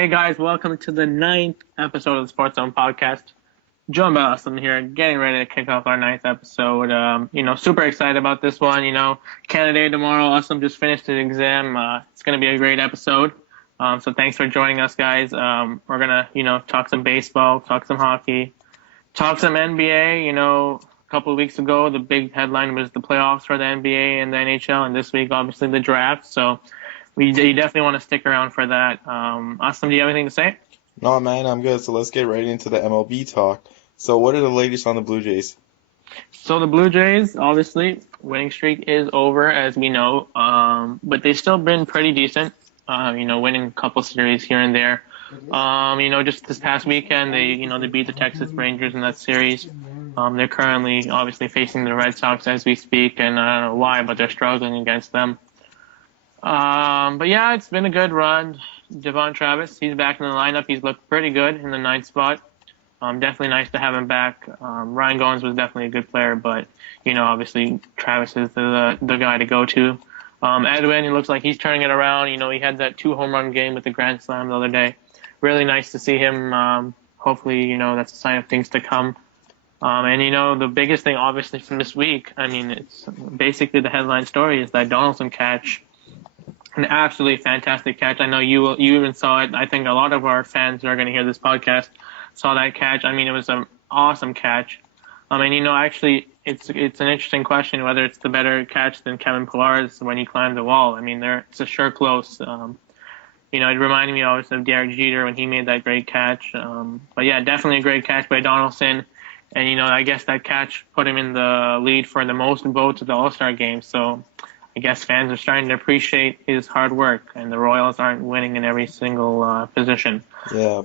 Hey guys, welcome to the ninth episode of the Sports Zone podcast. Joe Bellison here, getting ready to kick off our ninth episode. Super excited about this one. Canada Day tomorrow. Awesome, just finished an exam. It's going to be a great episode. So thanks for joining us, guys. We're gonna, talk some baseball, talk some hockey, talk some NBA. A couple of weeks ago, the big headline was the playoffs for the NBA and the NHL, and this week, obviously, the draft. So you definitely want to stick around for that. Austin, do you have anything to say? No, man, I'm good. So let's get right into the MLB talk. So what are the latest on the Blue Jays? So the Blue Jays, obviously, winning streak is over, as we know. But they've still been pretty decent. Winning a couple series here and there. Just this past weekend, they beat the Texas Rangers in that series. They're currently obviously facing the Red Sox as we speak, and I don't know why, but they're struggling against them. But yeah, it's been a good run. Devon Travis, he's back in the lineup. He's looked pretty good in the ninth spot. Definitely nice to have him back. Ryan Goins was definitely a good player, but obviously Travis is the guy to go to. Edwin, he looks like he's turning it around. He had that 2-home run game with the grand slam the other day. Really nice to see him. Hopefully, that's a sign of things to come. And the biggest thing, obviously, from this week, I mean, it's basically the headline story is that Donaldson catch. An absolutely fantastic catch. I know you even saw it. I think a lot of our fans who are going to hear this podcast saw that catch. I mean, it was an awesome catch. Actually, it's an interesting question whether it's the better catch than Kevin Pillar's when he climbed the wall. I mean, it's a sure close. It reminded me always of Derek Jeter when he made that great catch. But yeah, definitely a great catch by Donaldson. And, I guess that catch put him in the lead for the most votes at the All-Star game. So I guess fans are starting to appreciate his hard work, and the Royals aren't winning in every single position. Yeah.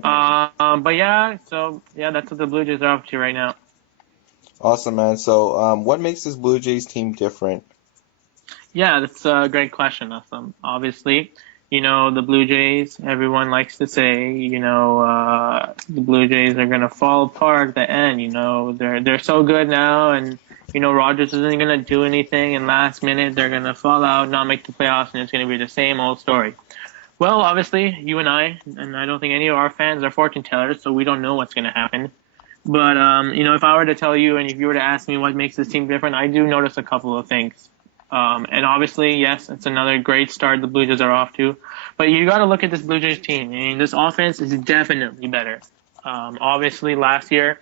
But yeah, that's what the Blue Jays are up to right now. Awesome, man. So what makes this Blue Jays team different? Yeah, that's a great question. Obviously, the Blue Jays, everyone likes to say, the Blue Jays are going to fall apart at the end. They're so good now, and Rogers isn't going to do anything, and last minute they're going to fall out, not make the playoffs, and it's going to be the same old story. Well, obviously, you and I don't think any of our fans are fortune tellers, so we don't know what's going to happen. But, if I were to tell you and if you were to ask me what makes this team different, I do notice a couple of things. And obviously, yes, it's another great start the Blue Jays are off to. But you got to look at this Blue Jays team. I mean, this offense is definitely better. Obviously, last year,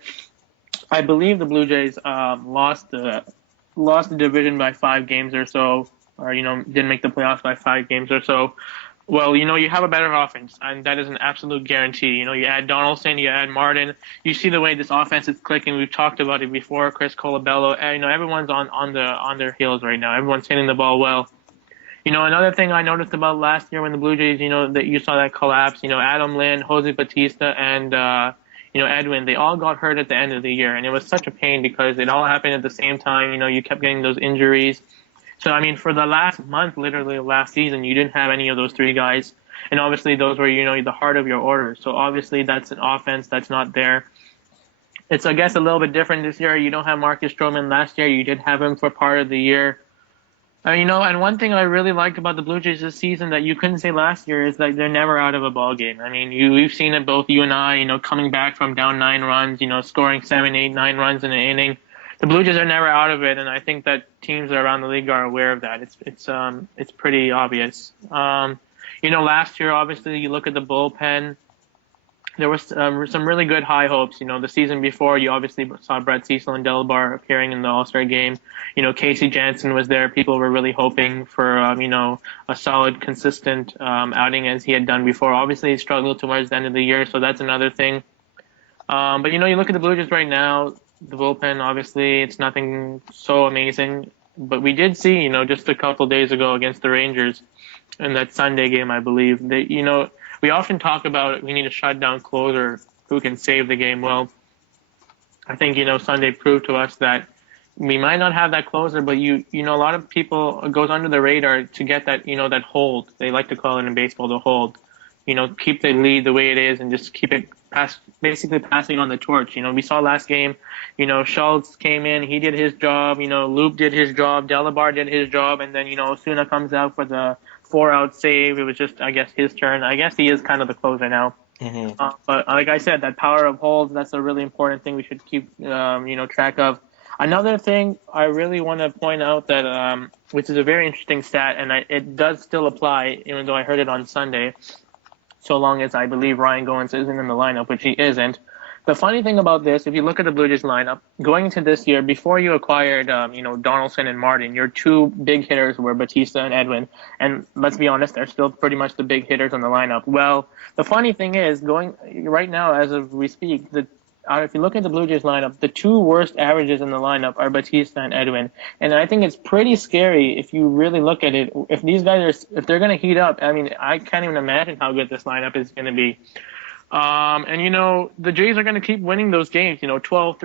I believe the Blue Jays lost the division by 5 games or so, or didn't make the playoffs by 5 games or so. Well, you have a better offense, and that is an absolute guarantee. You add Donaldson, you add Martin. You see the way this offense is clicking. We've talked about it before. Chris Colabello, everyone's on their heels right now. Everyone's hitting the ball well. Another thing I noticed about last year when the Blue Jays, that you saw that collapse. Adam Lynn, Jose Batista, and Edwin, they all got hurt at the end of the year, and it was such a pain because it all happened at the same time. You kept getting those injuries. So, I mean, for the last month, literally last season, you didn't have any of those 3 guys. And obviously those were, the heart of your order. So obviously that's an offense that's not there. It's, I guess, a little bit different this year. You don't have Marcus Stroman. Last year you did have him for part of the year. And one thing I really liked about the Blue Jays this season that you couldn't say last year is that they're never out of a ball game. I mean, we've seen it, both you and I, coming back from down 9 runs, scoring 7, 8, 9 runs in an inning. The Blue Jays are never out of it, and I think that teams around the league are aware of that. It's pretty obvious. Last year, obviously, you look at the bullpen. There was some really good high hopes. The season before, you obviously saw Brett Cecil and Delabar appearing in the All-Star game. Casey Janssen was there. People were really hoping for, a solid, consistent outing as he had done before. Obviously, he struggled towards the end of the year, so that's another thing. But, you look at the Blue Jays right now. The bullpen, obviously, it's nothing so amazing. But we did see, just a couple days ago against the Rangers in that Sunday game, I believe, that, we often talk about we need a shutdown closer who can save the game. Well, I think, Sunday proved to us that we might not have that closer, but a lot of people, it goes under the radar to get that, that hold. They like to call it in baseball the hold. Keep the lead the way it is and just keep it basically passing on the torch. We saw last game, Schultz came in, he did his job, Loop did his job, Delabar did his job, and then, Osuna comes out for the 4-out save. It was just, I guess, his turn. I guess he is kind of the closer now. Hmm. But like I said, that power of holds, that's a really important thing we should keep, track of. Another thing I really want to point out that, which is a very interesting stat, and it does still apply, even though I heard it on Sunday, so long as I believe Ryan Goins isn't in the lineup, which he isn't. The funny thing about this, if you look at the Blue Jays lineup, going into this year, before you acquired, Donaldson and Martin, your two big hitters were Batista and Edwin. And let's be honest, they're still pretty much the big hitters on the lineup. Well, the funny thing is, going right now, as of we speak, if you look at the Blue Jays lineup, the two worst averages in the lineup are Batista and Edwin. And I think it's pretty scary if you really look at it. If these guys if they're going to heat up, I mean, I can't even imagine how good this lineup is going to be. And the Jays are going to keep winning those games, 12-3,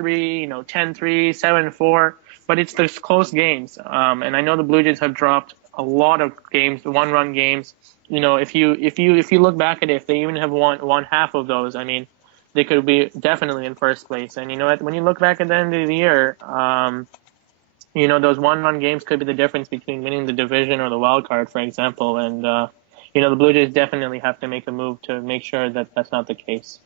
10-3, 7-4, but it's those close games. And I know the Blue Jays have dropped a lot of games, one-run games. If you look back at it, if they even have won half of those, I mean, they could be definitely in first place. And when you look back at the end of the year, those one-run games could be the difference between winning the division or the wild card, for example. And the Blue Jays definitely have to make a move to make sure that that's not the case.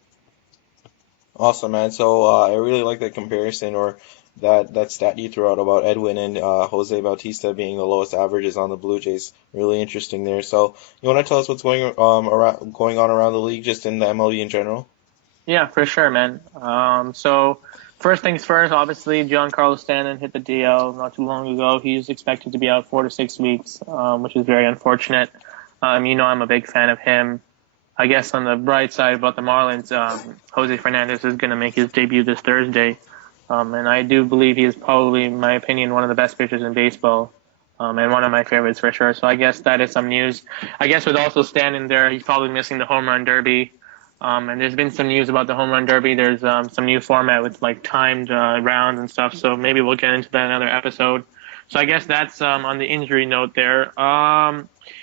Awesome, man. So I really like that comparison or that stat you threw out about Edwin and Jose Bautista being the lowest averages on the Blue Jays. Really interesting there. So you want to tell us what's going on around the league, just in the MLB in general? Yeah, for sure, man. So first things first, obviously, Giancarlo Stanton hit the DL not too long ago. He's expected to be out 4 to 6 weeks, which is very unfortunate. I'm a big fan of him. I guess on the bright side about the Marlins, Jose Fernandez is going to make his debut this Thursday. And I do believe he is probably, in my opinion, one of the best pitchers in baseball, and one of my favorites for sure. So I guess that is some news. I guess with also Stanton there, he's probably missing the home run derby. And there's been some news about the home run derby. There's some new format with like timed rounds and stuff. So maybe we'll get into that in another episode. So I guess that's on the injury note there.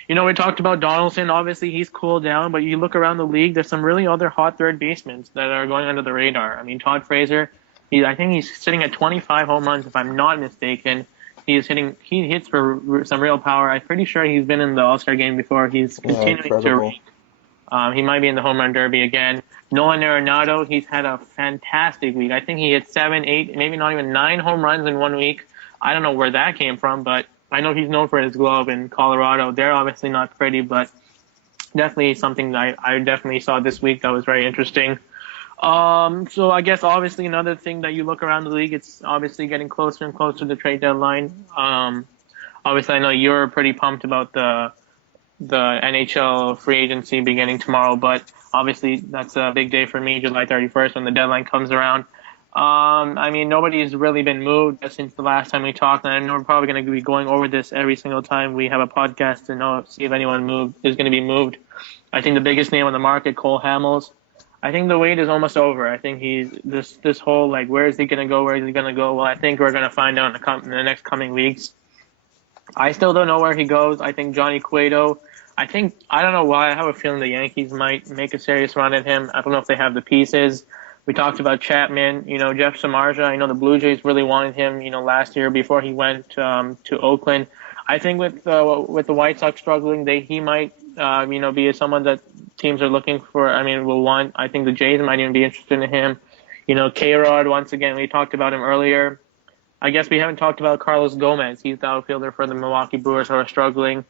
We talked about Donaldson. Obviously, he's cooled down, but you look around the league, there's some really other hot third basemen that are going under the radar. I mean, Todd Frazier, I think he's sitting at 25 home runs, if I'm not mistaken. He hits for some real power. I'm pretty sure he's been in the All-Star game before. He's Yeah, continuing to incredible. he might be in the home run derby again. Nolan Arenado, he's had a fantastic week. I think he hit 7, 8, maybe not even 9 home runs in 1 week. I don't know where that came from, but I know he's known for his glove in Colorado. They're obviously not pretty, but definitely something that I definitely saw this week that was very interesting. So I guess obviously another thing that you look around the league, it's obviously getting closer and closer to the trade deadline. Obviously I know you're pretty pumped about the NHL free agency beginning tomorrow, but obviously that's a big day for me, July 31st, when the deadline comes around. Nobody's really been moved since the last time we talked, and I know we're probably going to be going over this every single time we have a podcast to see if anyone is going to be moved. I think the biggest name on the market, Cole Hamels. I think the wait is almost over. I think he's this whole like, where is he going to go? Where is he going to go? Well, I think we're going to find out in the next coming weeks. I still don't know where he goes. I think Johnny Cueto. I don't know why. I have a feeling the Yankees might make a serious run at him. I don't know if they have the pieces. We talked about Chapman, Jeff Samardzija. I know the Blue Jays really wanted him, last year before he went to Oakland. I think with the White Sox struggling, he might, be someone that teams are looking for. Will want. I think the Jays might even be interested in him. K-Rod, once again, we talked about him earlier. I guess we haven't talked about Carlos Gomez. He's the outfielder for the Milwaukee Brewers who are struggling.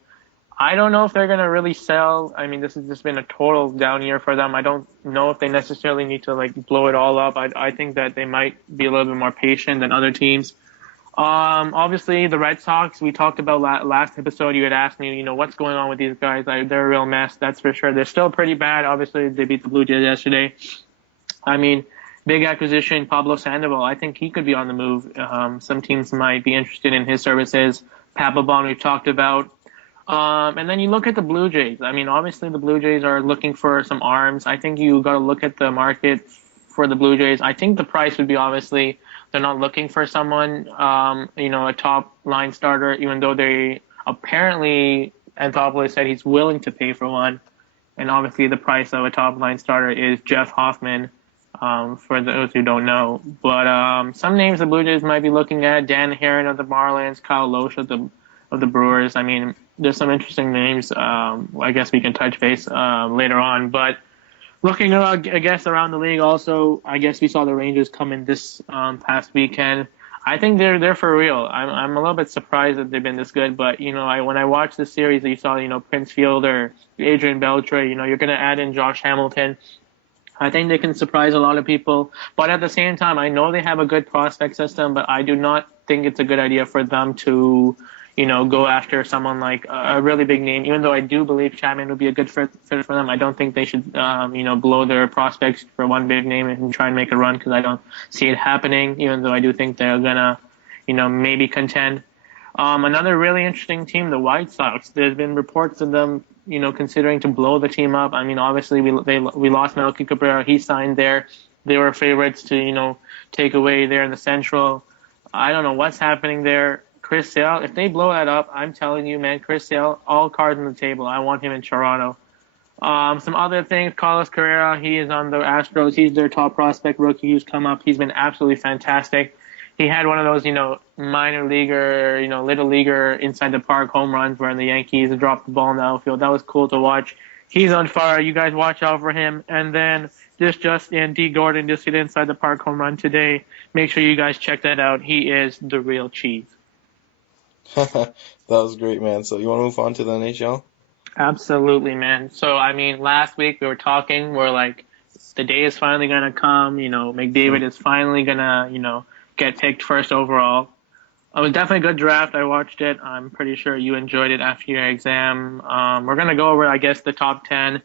I don't know if they're going to really sell. This has just been a total down year for them. I don't know if they necessarily need to blow it all up. I think that they might be a little bit more patient than other teams. Obviously the Red Sox, we talked about last episode. You had asked me, what's going on with these guys. They're a real mess. That's for sure. They're still pretty bad. Obviously they beat the Blue Jays yesterday. Big acquisition, Pablo Sandoval. I think he could be on the move. Some teams might be interested in his services. Papelbon we've talked about. And then you look at the Blue Jays. Obviously the Blue Jays are looking for some arms. I think you got to look at the market for the Blue Jays. I think the price would be obviously they're not looking for someone, a top line starter, even though they apparently Anthopoulos said he's willing to pay for one. And obviously the price of a top line starter is Jeff Hoffman, for those who don't know. But some names the Blue Jays might be looking at: Dan Heron of the Marlins, Kyle Loesch of the Brewers. There's some interesting names. I guess we can touch base later on. But Looking around, I guess around the league, also, I guess we saw the Rangers come in this past weekend. I think they're for real. I'm a little bit surprised that they've been this good, but when I watched the series, you saw Prince Fielder, Adrian Beltre. You're gonna add in Josh Hamilton. I think they can surprise a lot of people, but at the same time, I know they have a good prospect system, but I do not think it's a good idea for them to, go after someone like a really big name. Even though I do believe Chapman would be a good fit for them, I don't think they should, blow their prospects for one big name and try and make a run because I don't see it happening. Even though I do think they're gonna, maybe contend. Another really interesting team, the White Sox. There's been reports of them, considering to blow the team up. I mean, obviously we lost Melky Cabrera. He signed there. They were favorites to, take away there in the Central. I don't know what's happening there. Chris Sale, if they blow that up, I'm telling you, man, Chris Sale, all cards on the table. I want him in Toronto. Some other things, Carlos Carrera, he is on the Astros. He's their top prospect rookie who's come up. He's been absolutely fantastic. He had one of those, minor leaguer, little leaguer inside the park home runs where the Yankees dropped the ball in the outfield. That was cool to watch. He's on fire. You guys watch out for him. And then this Justin D. Gordon just hit inside the park home run today. Make sure you guys check that out. He is the real cheese. That was great, man. So you want to move on to the NHL? Absolutely, man. So, I mean, last week we were talking, we're like, the day is finally going to come, McDavid is finally going to, get picked first overall. It was definitely a good draft. I watched it. I'm pretty sure you enjoyed it after your exam. We're going to go over, I guess, the top 10,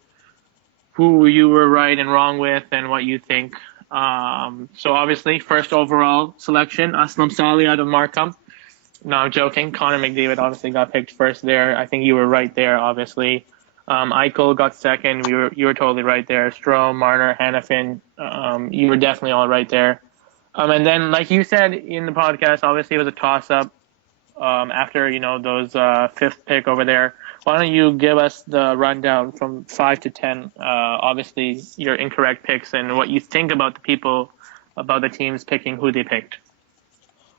who you were right and wrong with, and what you think. So, obviously, first overall selection, Aslam Sali out of Markham. No, I'm joking. Connor McDavid obviously got picked first there. I think you were right there, obviously. Eichel got second. You were totally right there. Strome, Marner, Hannafin. You were definitely all right there. And then, like you said in the podcast, obviously it was a toss-up after those fifth pick over there. Why don't you give us the rundown from 5 to 10? Obviously, your incorrect picks and what you think about the people, about the teams picking who they picked.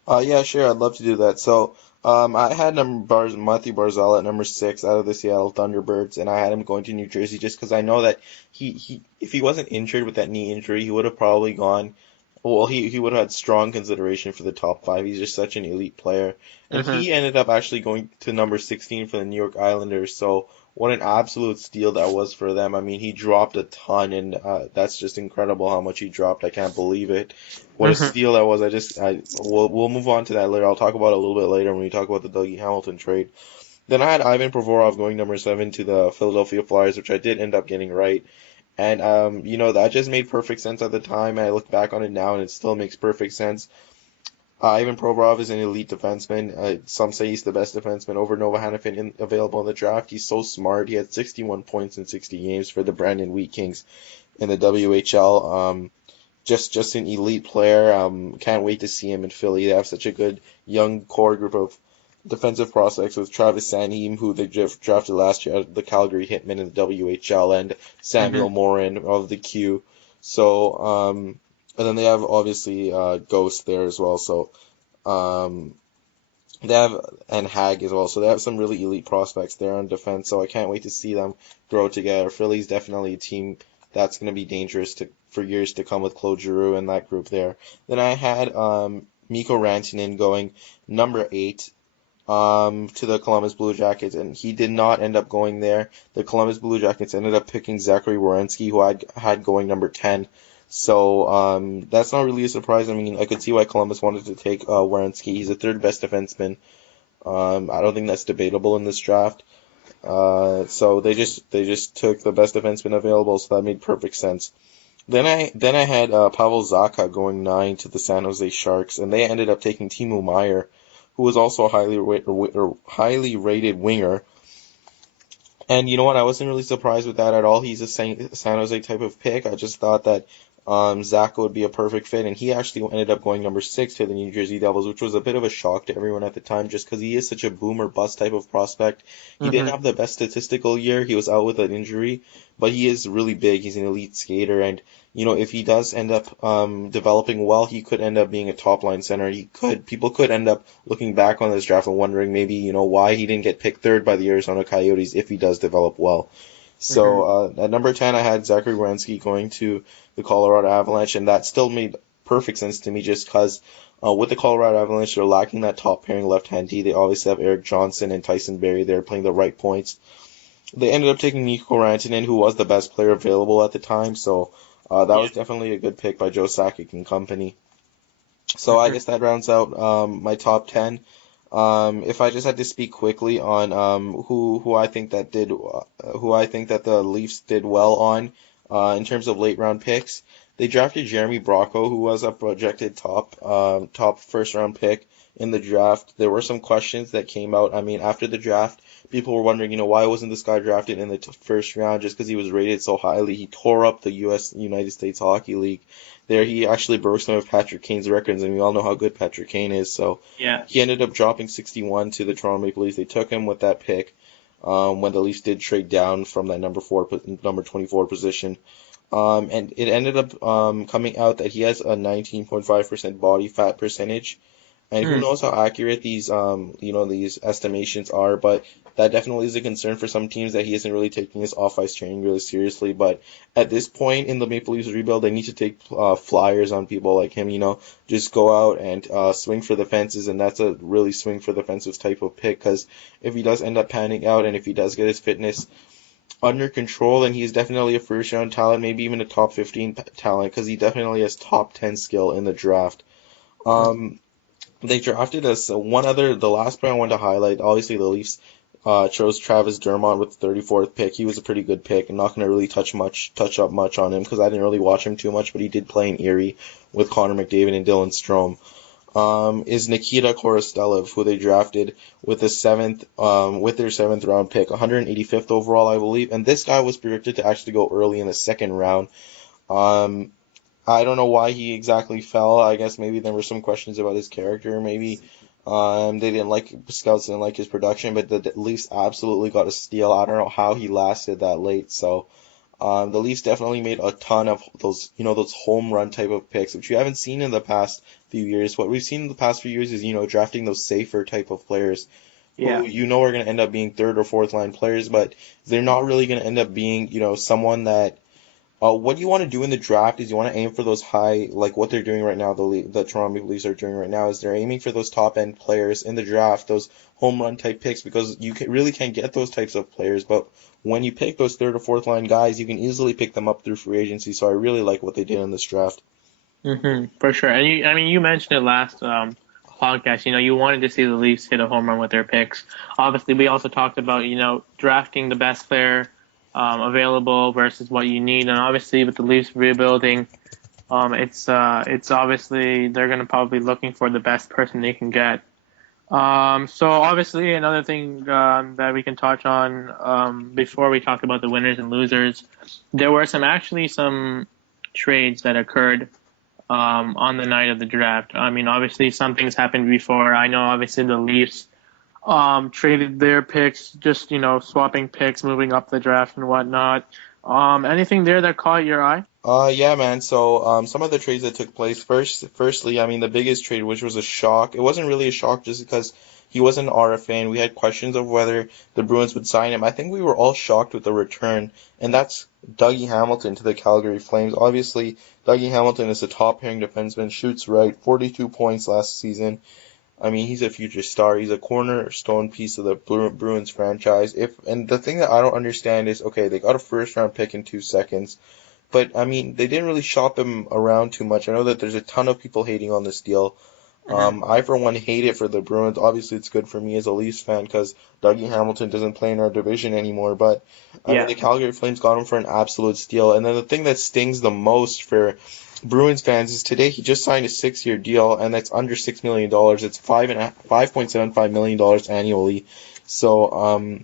Yeah, sure. I'd love to do that. So, I had Matthew Barzal at number 6 out of the Seattle Thunderbirds, and I had him going to New Jersey just because I know that if he wasn't injured with that knee injury, he would have probably gone. Well, he would have had strong consideration for the top 5. He's just such an elite player, and Mm-hmm. he ended up actually going to number 16 for the New York Islanders. So, what an absolute steal that was for them. I mean, he dropped a ton, and that's just incredible how much he dropped. I can't believe it. What a Mm-hmm. steal that was. We'll move on to that later. I'll talk about it a little bit later when we talk about the Dougie Hamilton trade. Then I had Ivan Provorov going number 7 to the Philadelphia Flyers, which I did end up getting right. And that just made perfect sense at the time. I look back on it now, and it still makes perfect sense. Ivan Provorov is an elite defenseman. Some say he's the best defenseman over Nova Hanifin available in the draft. He's so smart. He had 61 points in 60 games for the Brandon Wheat Kings in the WHL. Just an elite player. Can't wait to see him in Philly. They have such a good young core group of defensive prospects with Travis Sanheim, who they drafted last year, the Calgary Hitmen in the WHL, and Samuel Mm-hmm. Morin of the Q. So, and then they have obviously Ghost there as well. So, um, they have and Hag as well. So they have some really elite prospects there on defense. So I can't wait to see them grow together. Philly's definitely a team that's going to be dangerous for years to come with Claude Giroux and that group there. Then I had Mikko Rantanen going number 8 to the Columbus Blue Jackets, and he did not end up going there. The Columbus Blue Jackets ended up picking Zachary Werenski, who I had going number 10. So that's not really a surprise. I mean, I could see why Columbus wanted to take Werenski. He's the third best defenseman. I don't think that's debatable in this draft. So they just took the best defenseman available, so that made perfect sense. Then I had Pavel Zacha going 9 to the San Jose Sharks, and they ended up taking Timo Meier, who was also a highly rated winger. And you know what? I wasn't really surprised with that at all. He's a San Jose type of pick. I just thought that Zacha would be a perfect fit, and he actually ended up going number 6 to the New Jersey Devils, which was a bit of a shock to everyone at the time, just because he is such a boom or bust type of prospect. He didn't Mm-hmm. have the best statistical year. He was out with an injury, but he is really big. He's an elite skater, and if he does end up developing well, he could end up being a top line center. People could end up looking back on this draft and wondering maybe why he didn't get picked third by the Arizona Coyotes if he does develop well. Hmm. So at number 10, I had Zachary Werenski going to the Colorado Avalanche, and that still made perfect sense to me just because with the Colorado Avalanche, they're lacking that top pairing left-hand D. They obviously have Eric Johnson and Tyson Barrie there playing the right points. They ended up taking Mikko Rantanen, who was the best player available at the time, so that Yeah. was definitely a good pick by Joe Sakic and company. So I Hmm. guess that rounds out my top 10. If I just had to speak quickly on who I think that did who I think that the Leafs did well on in terms of late round picks, they drafted Jeremy Bracco, who was a projected top first round pick in the draft. There were some questions that came out. I mean, after the draft, people were wondering, why wasn't this guy drafted in the first round just because he was rated so highly? He tore up the United States Hockey League. There, he actually broke some of Patrick Kane's records, and we all know how good Patrick Kane is. So Yeah. he ended up dropping 61 to the Toronto Maple Leafs. They took him with that pick when the Leafs did trade down from that number 24 position. And it ended up coming out that he has a 19.5% body fat percentage. And who Hmm. knows how accurate these estimations are, but that definitely is a concern for some teams that he isn't really taking his off-ice training really seriously. But at this point in the Maple Leafs rebuild, they need to take flyers on people like him, just go out and swing for the fences, and that's a really swing for the fences type of pick, because if he does end up panning out and if he does get his fitness under control, then he's definitely a first-round talent, maybe even a top 15 talent, because he definitely has top 10 skill in the draft. Um, they drafted us the last player I wanted to highlight. Obviously, the Leafs chose Travis Dermott with the 34th pick. He was a pretty good pick. I'm not going to really touch up much on him because I didn't really watch him too much, but he did play in Erie with Connor McDavid and Dylan Strome. Is Nikita Korostelev, who they drafted with with their seventh round pick, 185th overall, I believe. And this guy was predicted to actually go early in the second round. Um, I don't know why he exactly fell. I guess maybe there were some questions about his character. Maybe they didn't like scouts didn't like his production, but the Leafs absolutely got a steal. I don't know how he lasted that late. So the Leafs definitely made a ton of those home run type of picks, which we haven't seen in the past few years. What we've seen in the past few years is drafting those safer type of players who Yeah. are going to end up being third or fourth line players, but they're not really going to end up being someone that what you want to do in the draft is you want to aim for those high, like what they're doing right now, the Toronto Maple Leafs are doing right now, is they're aiming for those top end players in the draft, those home run type picks, because really can't get those types of players. But when you pick those third or fourth line guys, you can easily pick them up through free agency. So I really like what they did in this draft. For sure. And I mean, you mentioned it last podcast. You wanted to see the Leafs hit a home run with their picks. Obviously, we also talked about drafting the best player available versus what you need. And obviously, with the Leafs rebuilding, it's obviously they're going to probably be looking for the best person they can get. So obviously, another thing that we can touch on before we talk about the winners and losers, there were some trades that occurred on the night of the draft. I mean, obviously, some things happened before. I know, obviously, the Leafs traded their picks, just swapping picks, moving up the draft and whatnot. Anything there that caught your eye? Yeah, man. So, some of the trades that took place. Firstly, I mean, the biggest trade, which was a shock. It wasn't really a shock just because he was an RFA, and we had questions of whether the Bruins would sign him. I think we were all shocked with the return, and that's Dougie Hamilton to the Calgary Flames. Obviously, Dougie Hamilton is a top pairing defenseman, shoots right, 42 points last season. I mean, he's a future star. He's a cornerstone piece of the Bruins franchise. And the thing that I don't understand is, okay, they got a first round pick in 2 seconds. But I mean, they didn't really shop him around too much. I know that there's a ton of people hating on this deal. Hmm. I, for one, hate it for the Bruins. Obviously, it's good for me as a Leafs fan because Dougie Hamilton doesn't play in our division anymore. But I mean, Yeah. the Calgary Flames got him for an absolute steal. And then the thing that stings the most for Bruins fans is today he just signed a 6-year deal, and that's under $6 million. It's $5.75 million annually. So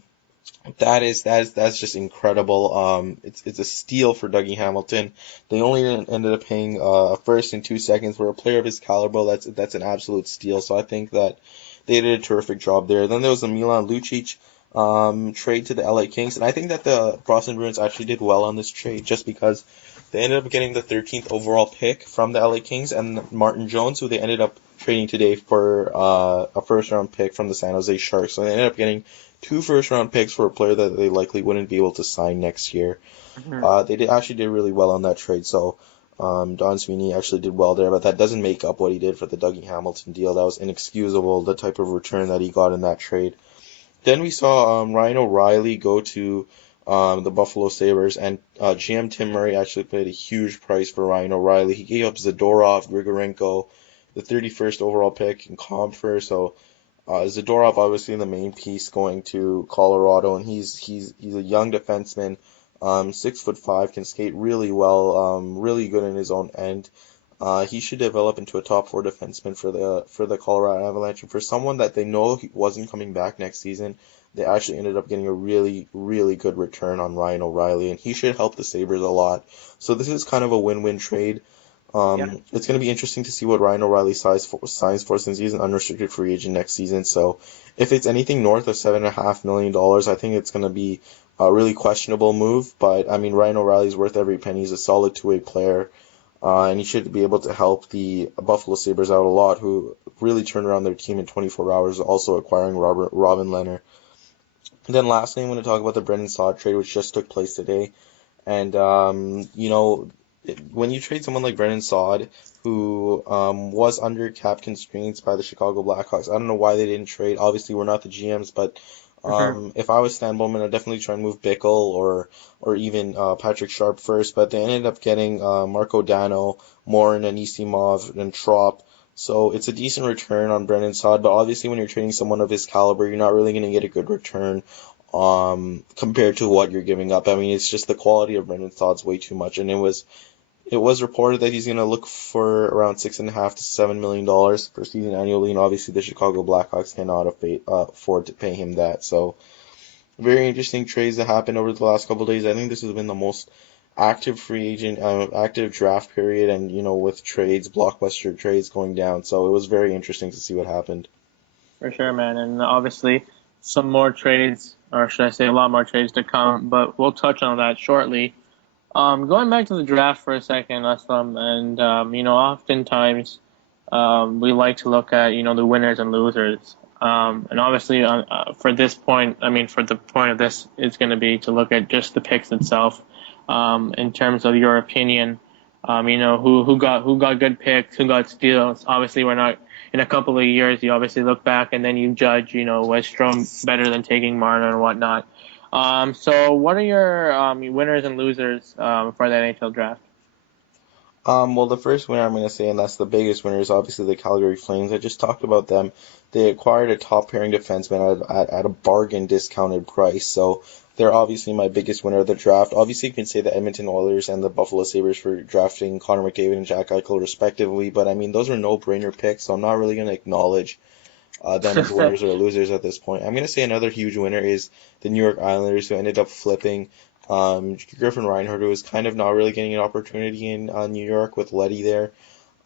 that's just incredible. It's a steal for Dougie Hamilton. They only ended up paying a first in 2 seconds for a player of his caliber. That's an absolute steal. So I think that they did a terrific job there. Then there was the Milan Lucic trade to the LA Kings, and I think that the Boston Bruins actually did well on this trade just because they ended up getting the 13th overall pick from the LA Kings and Martin Jones, who they ended up trading today for a first round pick from the San Jose Sharks. So they ended up getting two first round picks for a player that they likely wouldn't be able to sign next year. Hmm. Actually did really well on that trade, so Don Sweeney actually did well there, but that doesn't make up what he did for the Dougie Hamilton deal. That was inexcusable, the type of return that he got in that trade. Then we saw Ryan O'Reilly go to the Buffalo Sabres, and GM Tim Murray actually paid a huge price for Ryan O'Reilly. He gave up Zadorov, Grigorenko, the 31st overall pick in Compher. So Zadorov obviously the main piece going to Colorado, and he's a young defenseman, 6'5", can skate really well, really good in his own end. He should develop into a top four defenseman for the Colorado Avalanche. And for someone that they know he wasn't coming back next season, they actually ended up getting a really, really good return on Ryan O'Reilly, and he should help the Sabres a lot. So this is kind of a win-win trade. Yeah, It's going to be interesting to see what Ryan O'Reilly signs for since he's an unrestricted free agent next season. So if it's anything north of $7.5 million, I think it's going to be a really questionable move. But I mean, Ryan O'Reilly's worth every penny. He's a solid two-way player. And he should be able to help the Buffalo Sabres out a lot, who really turned around their team in 24 hours, also acquiring Robin Leonard. And then lastly, I'm going to talk about the Brendan Saad trade, which just took place today. And, when you trade someone like Brendan Saad, who was under cap constraints by the Chicago Blackhawks, I don't know why they didn't trade. Obviously, we're not the GMs, but for sure. if I was Stan Bowman, I'd definitely try and move Bickle or even Patrick Sharp first. But they ended up getting Marco Dano, Morin, and Isimov, and Trop. So it's a decent return on Brendan Saad, but obviously when you're trading someone of his caliber, you're not really going to get a good return compared to what you're giving up. I mean, it's just the quality of Brendan Saad's way too much, and it was reported that he's going to look for around $6.5 to $7 million per season annually, and obviously the Chicago Blackhawks cannot afford to pay him that. So very interesting trades that happened over the last couple of days. I think this has been the most active free agent, active draft period, and with trades, blockbuster trades going down. So it was very interesting to see what happened. For sure, man. And obviously, some more trades, or should I say, a lot more trades to come. But we'll touch on that shortly. Going back to the draft for a second, Aslam, and oftentimes we like to look at the winners and losers. And obviously, for this point, I mean, for the point of this, is going to be to look at just the picks itself. In terms of your opinion, who got good picks, who got steals. Obviously, we're not in a couple of years. You obviously look back and then you judge. Was Strom better than taking Marner and whatnot? So what are your winners and losers for that NHL draft? Well, the first winner I'm going to say, and that's the biggest winner, is obviously the Calgary Flames. I just talked about them. They acquired a top pairing defenseman at a bargain discounted price, so they're obviously my biggest winner of the draft. Obviously, you can say the Edmonton Oilers and the Buffalo Sabres for drafting Connor McDavid and Jack Eichel respectively, but I mean, those are no-brainer picks, so I'm not really going to acknowledge them as winners or losers at this point. I'm going to say another huge winner is the New York Islanders, who ended up flipping Griffin Reinhardt, who was kind of not really getting an opportunity in New York with Letty there.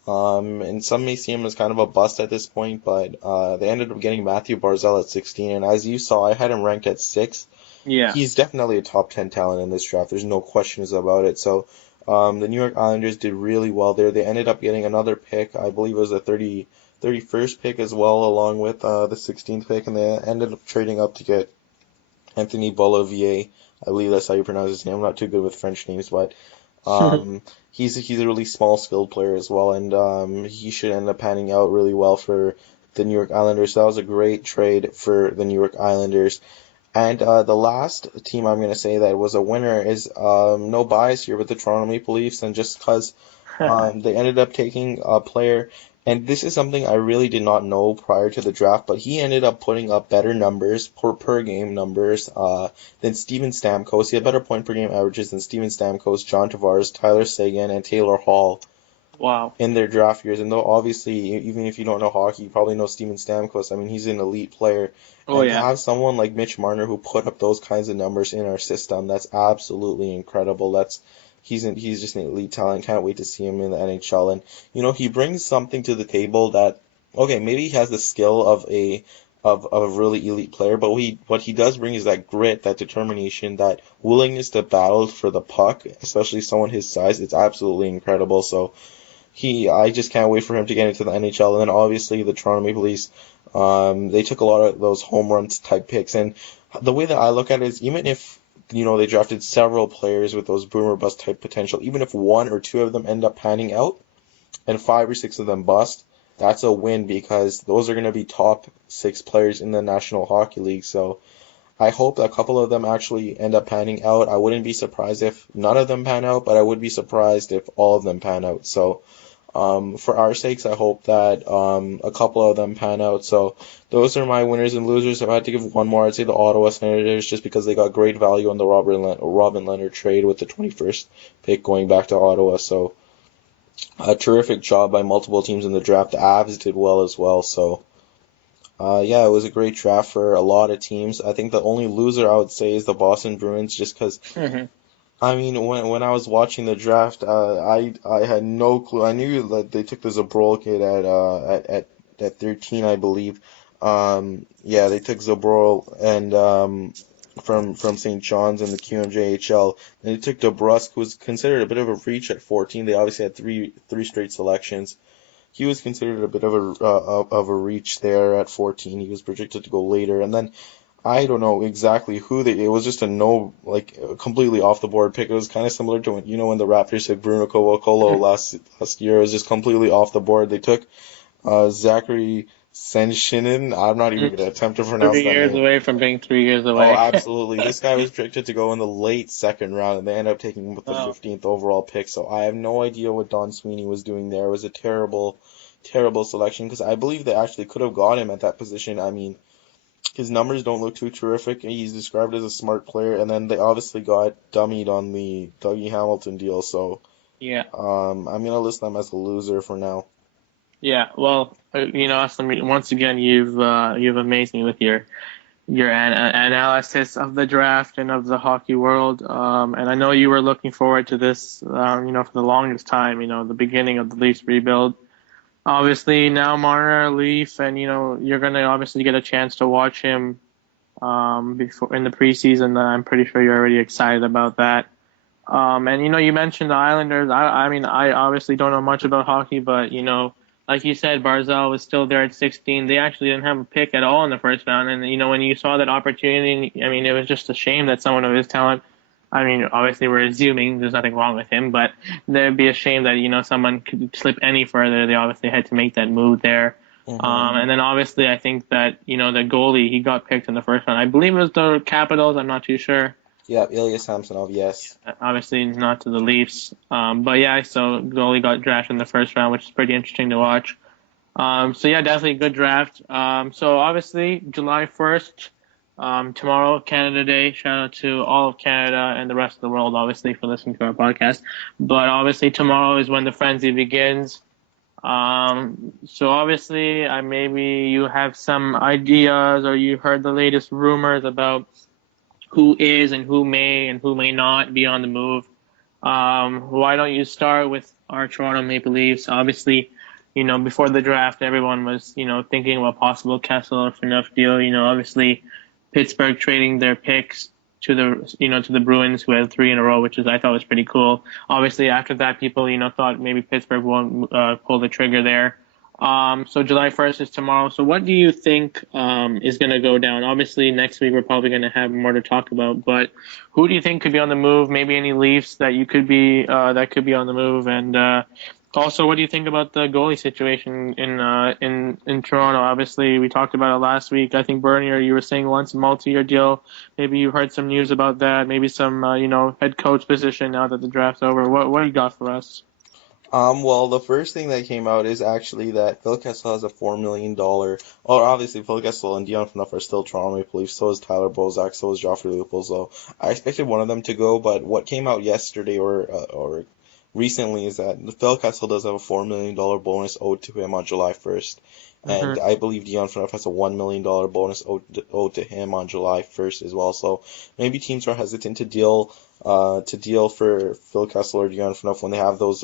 And some may see him as kind of a bust at this point, but they ended up getting Matthew Barzal at 16. And as you saw, I had him ranked at 6. Yeah. He's definitely a top 10 talent in this draft. There's no questions about it. So the New York Islanders did really well there. They ended up getting another pick. I believe it was a 31st pick as well, along with the 16th pick. And they ended up trading up to get Anthony Bolivier. I believe that's how you pronounce his name. I'm not too good with French names, but he's a really small skilled player as well, and he should end up panning out really well for the New York Islanders. So that was a great trade for the New York Islanders. And the last team I'm going to say that was a winner is no bias here with the Toronto Maple Leafs, and just because they ended up taking a player, and this is something I really did not know prior to the draft, but he ended up putting up better numbers, per game numbers, than Steven Stamkos. He had better point per game averages than Steven Stamkos, John Tavares, Tyler Seguin, and Taylor Hall Wow. in their draft years. And though obviously, even if you don't know hockey, you probably know Steven Stamkos. I mean, he's an elite player. Oh And to yeah. have someone like Mitch Marner who put up those kinds of numbers in our system, that's absolutely incredible. He's just an elite talent. Can't wait to see him in the NHL. And he brings something to the table that, okay, maybe he has the skill of of a really elite player, but what he does bring is that grit, that determination, that willingness to battle for the puck, especially someone his size. It's absolutely incredible. So I just can't wait for him to get into the NHL. And then obviously the Toronto Maple Leafs, they took a lot of those home run type picks. And the way that I look at it is even if, they drafted several players with those boomer bust type potential, even if one or two of them end up panning out and five or six of them bust, that's a win because those are going to be top six players in the National Hockey League. So I hope a couple of them actually end up panning out. I wouldn't be surprised if none of them pan out, but I would be surprised if all of them pan out. So for our sakes, I hope that a couple of them pan out. So those are my winners and losers. If I had to give one more, I'd say the Ottawa Senators, just because they got great value on the Robin Leonard trade with the 21st pick going back to Ottawa. So a terrific job by multiple teams in the draft. The Avs did well as well. So yeah, it was a great draft for a lot of teams. I think the only loser I would say is the Boston Bruins, just because Hmm. I mean, when I was watching the draft, I had no clue. I knew that they took the Zabral kid at 13, I believe. Yeah, they took Zabral and from St. John's in the QMJHL. And they took DeBrusk, who was considered a bit of a reach at 14. They obviously had three straight selections. He was considered a bit of a reach there at 14. He was projected to go later, and then I don't know exactly who they. It was just a no, like completely off the board pick. It was kind of similar to when the Raptors took Bruno Colo last year. It was just completely off the board. They took Zachary Senshinin. I'm not even gonna attempt to pronounce 3 years that. away from being 3 years Oh, away. absolutely. This guy was projected to go in the late second round, and they ended up taking him with the Oh, 15th overall pick. So I have no idea what Don Sweeney was doing there. It was a terrible, terrible selection because I believe they actually could have got him at that position. I mean, his numbers don't look too terrific. He's described as a smart player, and then they obviously got dummied on the Dougie Hamilton deal. So yeah. I'm gonna list them as a loser for now. Yeah. Well, Austin, once again, you've amazed me with your analysis of the draft and of the hockey world. And I know you were looking forward to this, for the longest time. The beginning of the Leafs rebuild. Obviously, now Marner Leaf, and you're gonna obviously get a chance to watch him before in the preseason. I'm pretty sure you're already excited about that. And you mentioned the Islanders. I mean, I obviously don't know much about hockey, but like you said, Barzal was still there at 16. They actually didn't have a pick at all in the first round, and when you saw that opportunity, I mean, it was just a shame that someone of his talent. I mean, obviously we're assuming there's nothing wrong with him, but there'd be a shame that someone could slip any further. They obviously had to make that move there. Mm-hmm. And then obviously I think that the goalie he got picked in the first round. I believe it was the Capitals. I'm not too sure. Yeah, Ilya Samsonov, yes. Obviously not to the Leafs. But yeah, so goalie got drafted in the first round, which is pretty interesting to watch. So yeah, definitely a good draft. So obviously July 1st, tomorrow, Canada Day. Shout out to all of Canada and the rest of the world, obviously, for listening to our podcast. But obviously tomorrow is when the frenzy begins. So obviously, maybe you have some ideas or you heard the latest rumors about who is and who may not be on the move. Why don't you start with our Toronto Maple Leafs? Obviously, before the draft, everyone was, thinking about possible Kessel or Phaneuf deal. Obviously, Pittsburgh trading their picks to the Bruins, who had three in a row, which I thought was pretty cool. Obviously, after that, people, thought maybe Pittsburgh won't pull the trigger there. So July 1st is tomorrow. So what do you think is going to go down? Obviously, next week we're probably going to have more to talk about. But who do you think could be on the move? Maybe any Leafs that could be on the move, and also, what do you think about the goalie situation in Toronto? Obviously, we talked about it last week. I think Bernier, you were saying once a multi-year deal. Maybe you heard some news about that. Maybe some head coach position now that the draft's over. What do you got for us? Well, the first thing that came out is actually that Phil Kessel has a $4 million. Well, obviously, Phil Kessel and Dion Phaneuf are still Toronto Maple Leafs. So is Tyler Bozak. So is Joffrey Lupul. So I expected one of them to go, but what came out yesterday or recently is that Phil Kessel does have a $4 million bonus owed to him on July 1st. Mm-hmm. And I believe Dion Phaneuf has a $1 million bonus owed to him on July 1st as well. So maybe teams are hesitant to deal to deal for Phil Kessel or Dion Phaneuf when they have those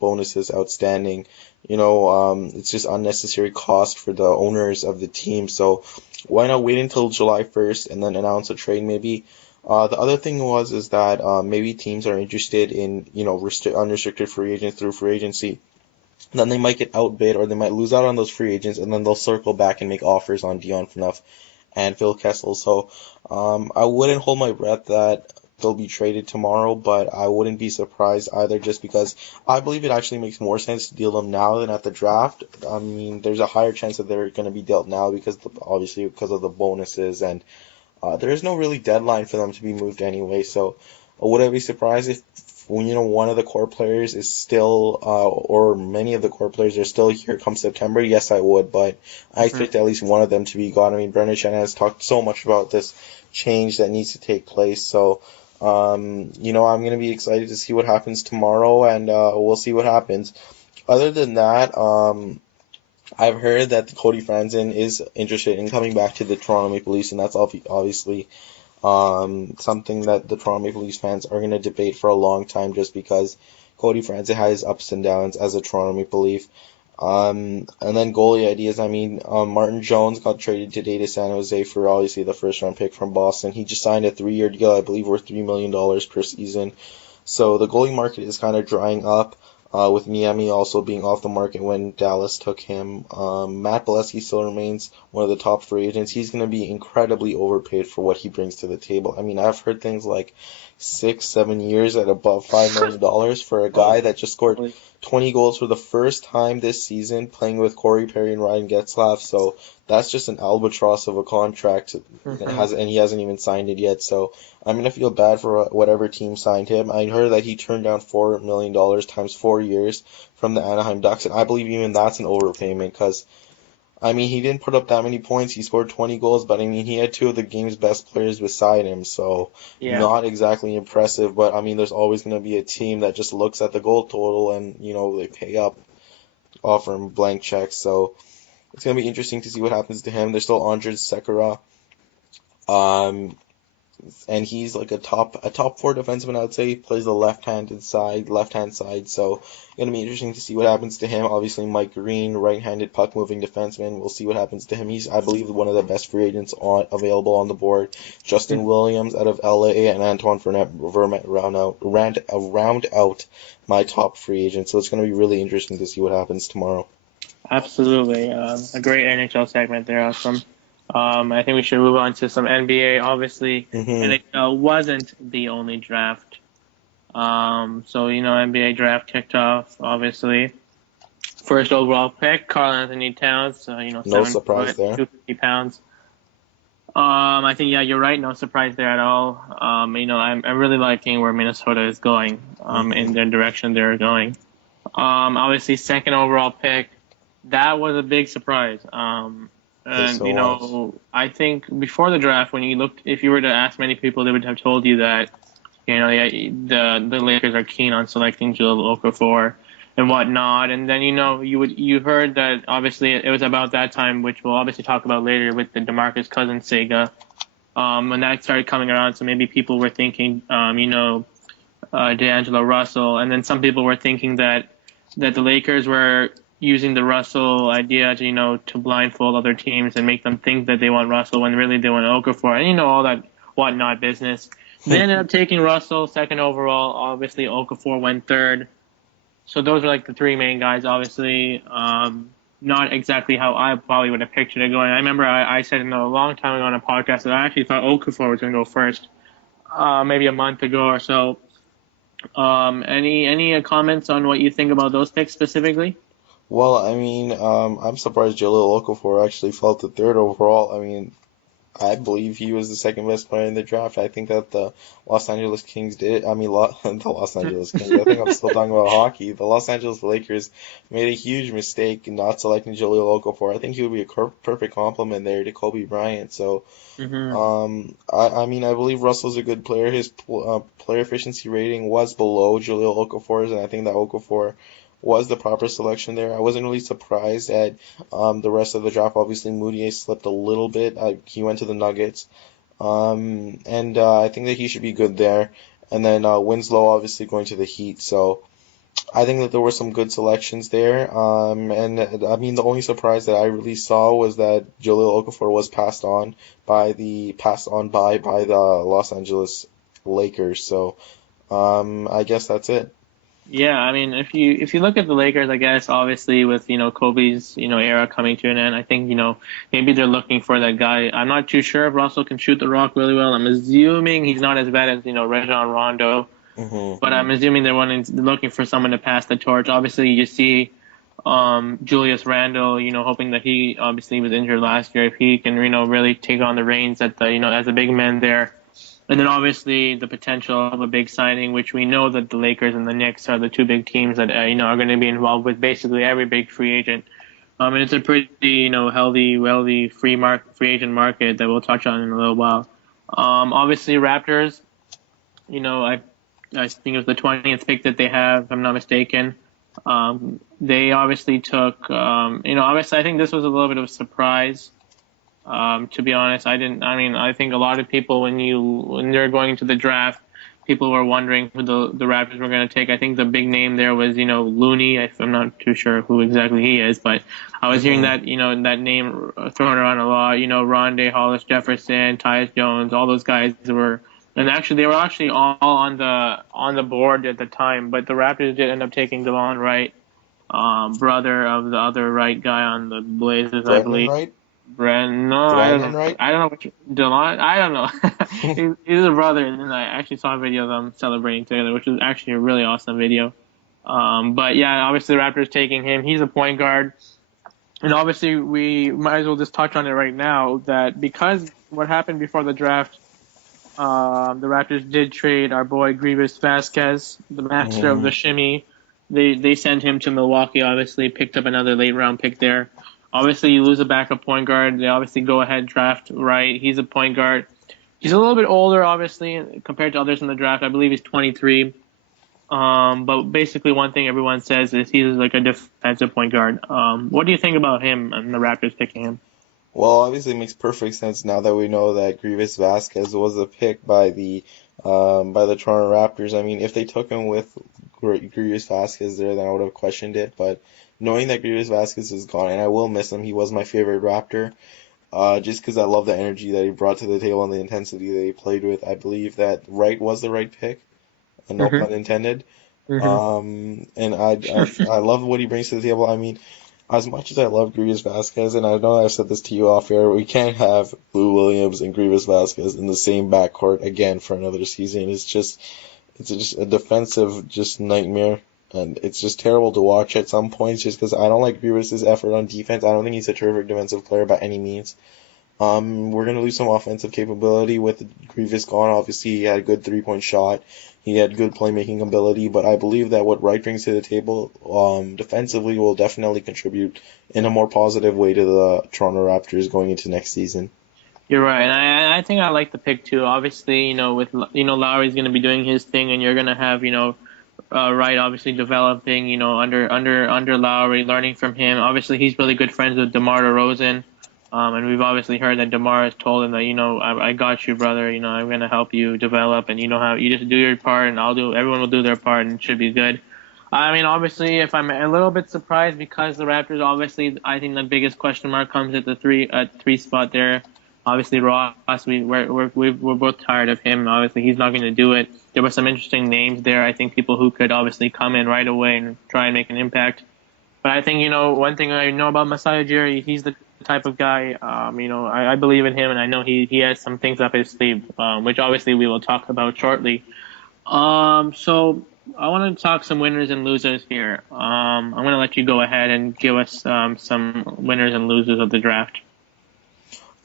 bonuses outstanding. It's just unnecessary cost for the owners of the team. So why not wait until July 1st and then announce a trade maybe? The other thing is that maybe teams are interested in unrestricted free agents through free agency. Then they might get outbid or they might lose out on those free agents, and then they'll circle back and make offers on Dion Phaneuf and Phil Kessel. So I wouldn't hold my breath that they'll be traded tomorrow, but I wouldn't be surprised either just because I believe it actually makes more sense to deal them now than at the draft. I mean, there's a higher chance that they're going to be dealt now because obviously because of the bonuses, and there is no really deadline for them to be moved anyway. So would I be surprised if one of the core players is still, or many of the core players are still here come September? Yes, I would, but I Mhm. expect at least one of them to be gone. I mean, Brendan Shannon has talked so much about this change that needs to take place. So, I'm going to be excited to see what happens tomorrow, and we'll see what happens. Other than that, I've heard that Cody Franzen is interested in coming back to the Toronto Maple Leafs, and that's obviously something that the Toronto Maple Leafs fans are going to debate for a long time just because Cody Francis has ups and downs as a Toronto Maple Leaf. And then goalie ideas. I mean, Martin Jones got traded today to San Jose for obviously the first round pick from Boston. He just signed a 3-year deal, I believe, worth $3 million per season. So the goalie market is kind of drying up, with Miami also being off the market when Dallas took him. Matt Bolesky still remains one of the top free agents. He's going to be incredibly overpaid for what he brings to the table. I mean, I've heard things like 6, 7 years at above $5 million for a guy that just scored Holy. 20 goals for the first time this season, playing with Corey Perry and Ryan Getzlaf. So that's just an albatross of a contract, Mhm. and he hasn't even signed it yet. So I'm gonna feel bad for whatever team signed him. I heard that he turned down $4 million times 4 years from the Anaheim Ducks, and I believe even that's an overpayment because I mean he didn't put up that many points. He scored 20 goals, but I mean he had two of the game's best players beside him, so Yeah. not exactly impressive. But I mean there's always gonna be a team that just looks at the goal total and they pay up, offer him blank checks. So it's gonna be interesting to see what happens to him. There's still Andrzej Sekera. Um, and he's like a top four defenseman. I would say he plays the left hand side. So gonna be interesting to see what happens to him. Obviously, Mike Green, right-handed puck moving defenseman. We'll see what happens to him. He's, I believe, one of the best free agents available on the board. Justin Williams out of LA and Antoine Vermette round out my top free agents. So it's gonna be really interesting to see what happens tomorrow. Absolutely. A great NHL segment there, Awesome. I think we should move on to some NBA. Obviously, Hmm. NHL wasn't the only draft. NBA draft kicked off, obviously. First overall pick, Carl Anthony Towns, No 7 foot, surprise there. 250 pounds. I think, yeah, you're right. No surprise there at all. I'm really liking where Minnesota is going, in Hmm. their direction they're going. Obviously, second overall pick, that was a big surprise. It And so was. I think before the draft, when you looked, if you were to ask many people, they would have told you that yeah, the Lakers are keen on selecting Jahlil Okafor and whatnot. And then you heard that obviously it was about that time, which we'll obviously talk about later with the DeMarcus Cousins saga. When that started coming around, so maybe people were thinking, D'Angelo Russell, and then some people were thinking that the Lakers were using the Russell idea to to blindfold other teams and make them think that they want Russell when really they want Okafor, and all that whatnot business. They ended up taking Russell second overall. Obviously, Okafor went third. So those are like the three main guys. Obviously, not exactly how I probably would have pictured it going. I remember I said a long time ago on a podcast that I actually thought Okafor was going to go first, maybe a month ago or so. Any comments on what you think about those picks specifically? Well, I mean, I'm surprised Jahlil Okafor actually fell to third overall. I mean, I believe he was the second best player in the draft. I think that the Los Angeles Kings did. I mean, the Los Angeles Kings. I think I'm still talking about hockey. The Los Angeles Lakers made a huge mistake in not selecting Jahlil Okafor. I think he would be a perfect complement there to Kobe Bryant. So, Hmm. I mean, I believe Russell's a good player. His player efficiency rating was below Jahlil Okafor's, and I think that Okafor was the proper selection there. I wasn't really surprised at the rest of the draft. Obviously, Moutier slipped a little bit. He went to the Nuggets. And I think that he should be good there. And then Winslow obviously going to the Heat, so I think that there were some good selections there. And I mean, the only surprise that I really saw was that Jahlil Okafor was passed on by the Los Angeles Lakers. So I guess that's it. Yeah, I mean, if you look at the Lakers, I guess obviously with Kobe's era coming to an end, I think maybe they're looking for that guy. I'm not too sure if Russell can shoot the rock really well. I'm assuming he's not as bad as Rajon Rondo, Hmm. but I'm assuming they're looking for someone to pass the torch. Obviously, you see Julius Randle, hoping that he obviously was injured last year, if he can really take on the reins at the as a big man there. And then obviously the potential of a big signing, which we know that the Lakers and the Knicks are the two big teams that are going to be involved with basically every big free agent. And it's a pretty healthy, wealthy free agent market that we'll touch on in a little while. Obviously Raptors, I think it was the 20th pick that they have, if I'm not mistaken. They obviously took, obviously I think this was a little bit of a surprise. To be honest, I didn't. I mean, I think a lot of people when they're going into the draft, people were wondering who the Raptors were going to take. I think the big name there was Looney. I'm not too sure who exactly he is, but I was hearing Hmm. that that name thrown around a lot. Rondé, Hollis Jefferson, Tyus Jones, all those guys were. And actually, they were actually all on the board at the time, but the Raptors did end up taking Devon Wright, brother of the other Wright guy on the Blazers, I Brendan believe. Wright? Brand, no, I don't Brandon know. Wright? I don't know which Delon. I don't know. He's a brother, and then I actually saw a video of them celebrating together, which was actually a really awesome video. But yeah, obviously the Raptors taking him. He's a point guard, and obviously we might as well just touch on it right now that because what happened before the draft, the Raptors did trade our boy Grievous Vasquez, the master of Hmm. the shimmy. They sent him to Milwaukee. Obviously, picked up another late round pick there. Obviously, you lose a backup point guard. They obviously go ahead draft right. He's a point guard. He's a little bit older, obviously, compared to others in the draft. I believe he's 23. But basically, one thing everyone says is he's like a defensive point guard. What do you think about him and the Raptors picking him? Well, obviously it makes perfect sense now that we know that Grievous Vasquez was a pick by the Toronto Raptors. I mean, if they took him with Grievous Vasquez there, then I would have questioned it. But knowing that Grievous Vasquez is gone, and I will miss him, he was my favorite Raptor. Just because I love the energy that he brought to the table and the intensity that he played with. I believe that Wright was the right pick, no Hmm. pun intended. Hmm. And I love what he brings to the table. I mean, as much as I love Grievous Vasquez, and I know I've said this to you off air, we can't have Lou Williams and Grievous Vasquez in the same backcourt again for another season. It's just a defensive just nightmare, and it's just terrible to watch at some points. Just because I don't like Grievous's effort on defense. I don't think he's a terrific defensive player by any means. We're gonna lose some offensive capability with Grievous gone. Obviously, he had a good three-point shot. He had good playmaking ability, but I believe that what Wright brings to the table, defensively, will definitely contribute in a more positive way to the Toronto Raptors going into next season. You're right, and I think I like the pick too. Obviously, with Lowry's going to be doing his thing, and you're going to have Wright obviously developing under Lowry, learning from him. Obviously, he's really good friends with DeMar DeRozan, and we've obviously heard that DeMar has told him that I got you, brother. I'm going to help you develop, and how you just do your part, and everyone will do their part, and it should be good. I mean, obviously, if I'm a little bit surprised because the Raptors, obviously, I think the biggest question mark comes at the three spot there. Obviously, Ross, we're both tired of him. Obviously, he's not going to do it. There were some interesting names there. I think people who could obviously come in right away and try and make an impact. But I think one thing I know about Masai Ujiri, he's the type of guy. I believe in him, and I know he has some things up his sleeve, which obviously we will talk about shortly. So I want to talk some winners and losers here. I'm going to let you go ahead and give us some winners and losers of the draft.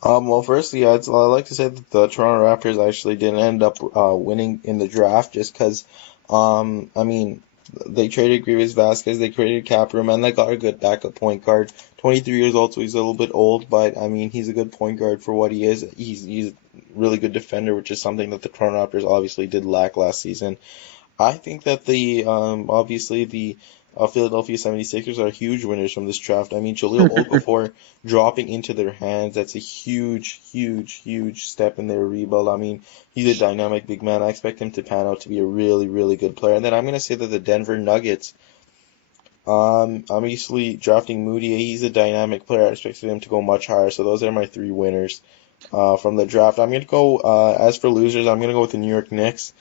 Well, firstly, I'd like to say that the Toronto Raptors actually didn't end up winning in the draft just because, I mean, they traded Grievous Vasquez, they created cap room, and they got a good backup point guard. 23 years old, so he's a little bit old, but I mean, he's a good point guard for what he is. He's a really good defender, which is something that the Toronto Raptors obviously did lack last season. I think that the obviously the Philadelphia 76ers are huge winners from this draft. I mean, Jahlil Okafor dropping into their hands, that's a huge, huge, huge step in their rebuild. I mean, he's a dynamic big man. I expect him to pan out to be a really, really good player. And then I'm going to say that the Denver Nuggets, obviously drafting Moody, he's a dynamic player. I expected him to go much higher. So those are my three winners from the draft. I'm going to go, as for losers, I'm going to go with the New York Knicks.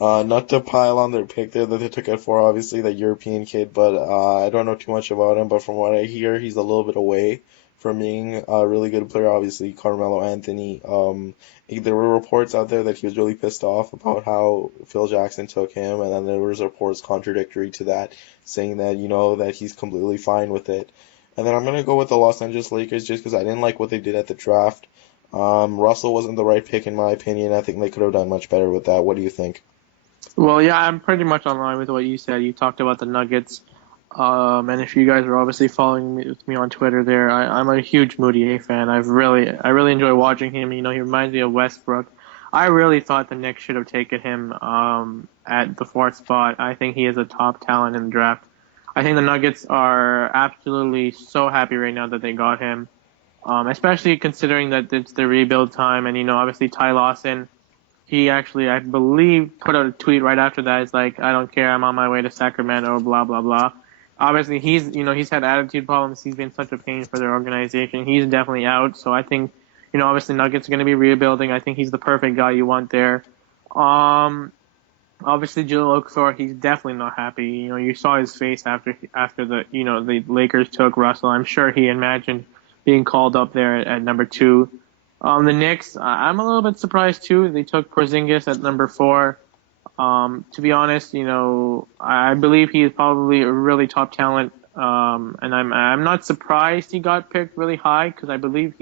Not to pile on their pick there that they took it for, obviously, that European kid, but I don't know too much about him. But from what I hear, he's a little bit away from being a really good player. Obviously, Carmelo Anthony. There were reports out there that he was really pissed off about how Phil Jackson took him, and then there was reports contradictory to that, saying that that he's completely fine with it. And then I'm gonna go with the Los Angeles Lakers just because I didn't like what they did at the draft. Russell wasn't the right pick in my opinion. I think they could have done much better with that. What do you think? Well, yeah, I'm pretty much on line with what you said. You talked about the Nuggets, and if you guys are obviously following with me on Twitter, there, I'm a huge Moody fan. I really enjoy watching him. You know, he reminds me of Westbrook. I really thought the Knicks should have taken him at the fourth spot. I think he is a top talent in the draft. I think the Nuggets are absolutely so happy right now that they got him, especially considering that it's the rebuild time, and obviously Ty Lawson. He actually, I believe, put out a tweet right after that. It's like, I don't care, I'm on my way to Sacramento, blah, blah, blah. Obviously, he's had attitude problems. He's been such a pain for their organization. He's definitely out. So I think, obviously Nuggets are going to be rebuilding. I think he's the perfect guy you want there. Um, Obviously, Joe Okafor, he's definitely not happy. You saw his face after the Lakers took Russell. I'm sure he imagined being called up there at number two. The Knicks, I'm a little bit surprised too. They took Porzingis at number four. To be honest, I believe he is probably a really top talent. And I'm not surprised he got picked really high because I believe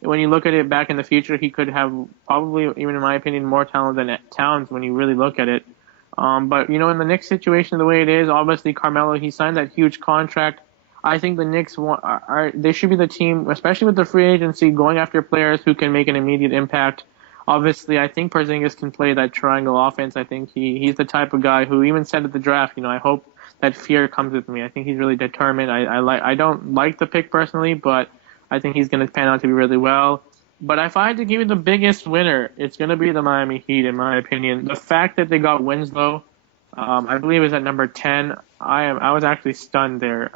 when you look at it back in the future, he could have probably, even in my opinion, more talent than Towns when you really look at it. But in the Knicks situation, the way it is, obviously Carmelo, he signed that huge contract. I think the Knicks they should be the team, especially with the free agency, going after players who can make an immediate impact. Obviously, I think Porzingis can play that triangle offense. I think he's the type of guy who even said at the draft, I hope that fear comes with me. I think he's really determined. I don't like the pick personally, but I think he's going to pan out to be really well. But if I had to give you the biggest winner, it's going to be the Miami Heat, in my opinion. The fact that they got Winslow, I believe, is at number 10. I was actually stunned there.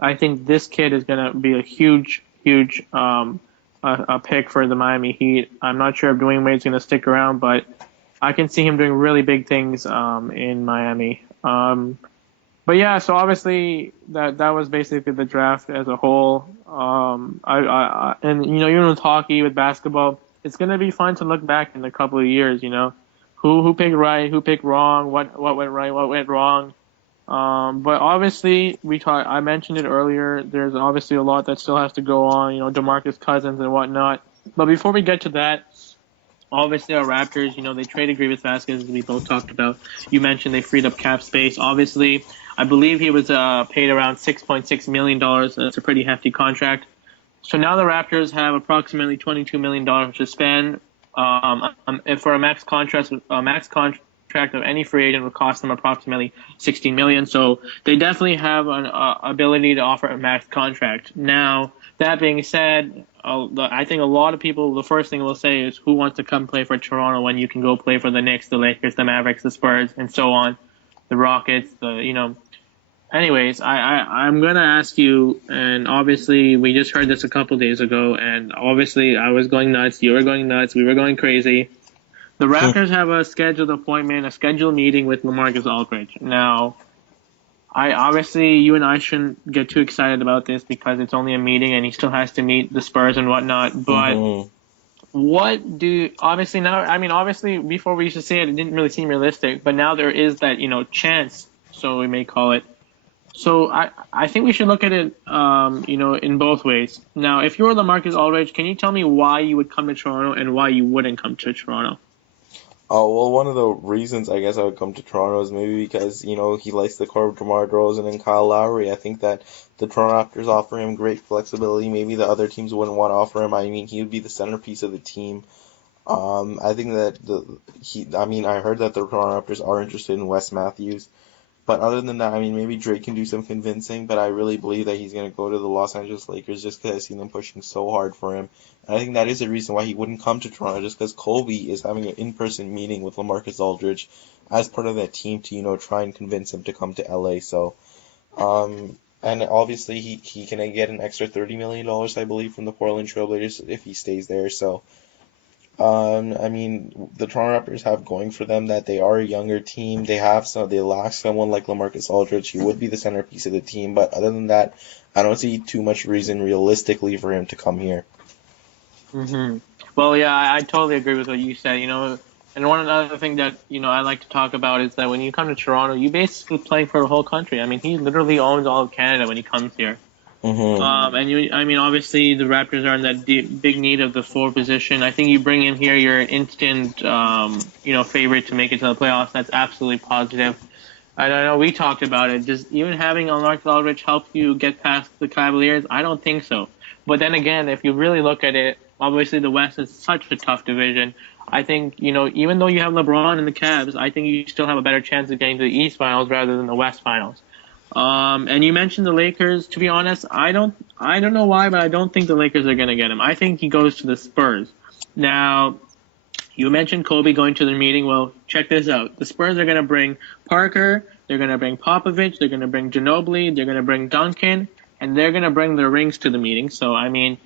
I think this kid is going to be a huge, huge a pick for the Miami Heat. I'm not sure if Dwayne Wade's going to stick around, but I can see him doing really big things in Miami. But yeah, so obviously that was basically the draft as a whole. And even with hockey, with basketball, it's gonna be fun to look back in a couple of years. Who picked right, who picked wrong, what went right, what went wrong. But obviously I mentioned it earlier. There's obviously a lot that still has to go on. DeMarcus Cousins and whatnot. But before we get to that, obviously, our Raptors, they traded Grievous Vasquez, as we both talked about. You mentioned they freed up cap space. Obviously, I believe he was paid around $6.6 million. That's a pretty hefty contract. So now the Raptors have approximately $22 million to spend. For a max contract of any free agent would cost them approximately $16 million. So they definitely have an ability to offer a max contract. Now, that being said, I think a lot of people, the first thing we'll say is who wants to come play for Toronto when you can go play for the Knicks, the Lakers, the Mavericks, the Spurs, and so on, the Rockets, Anyways, I'm gonna ask you, and obviously we just heard this a couple days ago, and obviously I was going nuts, you were going nuts, we were going crazy. The Raptors have a scheduled meeting with LaMarcus Aldridge. Now, you and I shouldn't get too excited about this because it's only a meeting and he still has to meet the Spurs and whatnot. But Hmm. obviously before we used to say it, it didn't really seem realistic, but now there is that, chance, so we may call it. So I think we should look at it, in both ways. Now, if you're LaMarcus Aldridge, can you tell me why you would come to Toronto and why you wouldn't come to Toronto? Oh, well, one of the reasons I guess I would come to Toronto is maybe because, he likes the core of DeMar DeRozan and Kyle Lowry. I think that the Toronto Raptors offer him great flexibility. Maybe the other teams wouldn't want to offer him. I mean, he would be the centerpiece of the team. I think that I mean, I heard that the Toronto Raptors are interested in Wes Matthews. But other than that, I mean, maybe Drake can do some convincing, but I really believe that he's going to go to the Los Angeles Lakers just because I've seen them pushing so hard for him. And I think that is the reason why he wouldn't come to Toronto, just because Kobe is having an in-person meeting with LaMarcus Aldridge as part of that team to, try and convince him to come to LA. So, and obviously he can get an extra $30 million, I believe, from the Portland Trailblazers if he stays there. So, I mean, the Toronto Raptors have going for them that they are a younger team. They lack someone like LaMarcus Aldridge. He would be the centerpiece of the team, but other than that, I don't see too much reason realistically for him to come here. Hmm. Well, yeah, I totally agree with what you said. And one other thing that I like to talk about is that when you come to Toronto, you basically play for the whole country. I mean, he literally owns all of Canada when he comes here. Hmm. I mean, obviously the Raptors are in that big need of the four position. I think you bring him here, you're an instant, favorite to make it to the playoffs. That's absolutely positive. I don't know. We talked about it. Does even having Mark Aldridge help you get past the Cavaliers? I don't think so. But then again, if you really look at it, obviously the West is such a tough division. I think even though you have LeBron and the Cavs, I think you still have a better chance of getting to the East Finals rather than the West Finals. And you mentioned the Lakers. To be honest, I don't know why, but I don't think the Lakers are going to get him. I think he goes to the Spurs. Now, you mentioned Kobe going to the meeting. Well, check this out. The Spurs are going to bring Parker, they're going to bring Popovich, they're going to bring Ginobili, they're going to bring Duncan, and they're going to bring their rings to the meeting. So, I mean,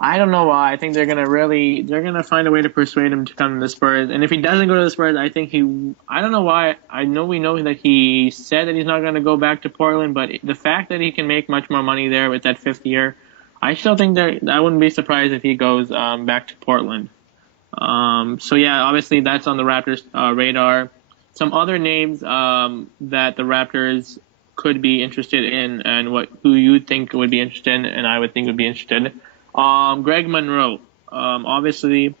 I don't know why. I think they're gonna find a way to persuade him to come to the Spurs. And if he doesn't go to the Spurs, I don't know why. We know that he said that he's not gonna go back to Portland, but the fact that he can make much more money there with that fifth year, I still think that I wouldn't be surprised if he goes back to Portland. So yeah, obviously that's on the Raptors radar. Some other names that the Raptors could be interested in, and who you think would be interested in, and I would think would be interested. Greg Monroe. Obviously,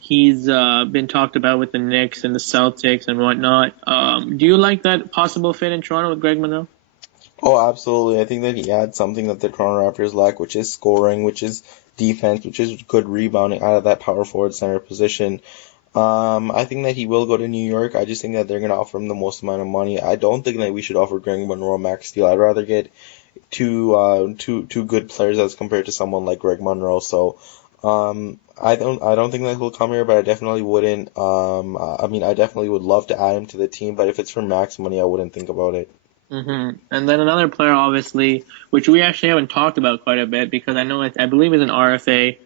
he's been talked about with the Knicks and the Celtics and whatnot. Do you like that possible fit in Toronto with Greg Monroe? Oh, absolutely. I think that he adds something that the Toronto Raptors lack, which is scoring, which is defense, which is good rebounding out of that power forward center position. I think that he will go to New York. I just think that they're going to offer him the most amount of money. I don't think that we should offer Greg Monroe max deal. I'd rather get two good players as compared to someone like Greg Monroe. So I don't think that he'll come here, but I definitely wouldn't. I mean, I definitely would love to add him to the team, but if it's for max money, I wouldn't think about it. And then another player, obviously, which we actually haven't talked about quite a bit because I believe is an RFA.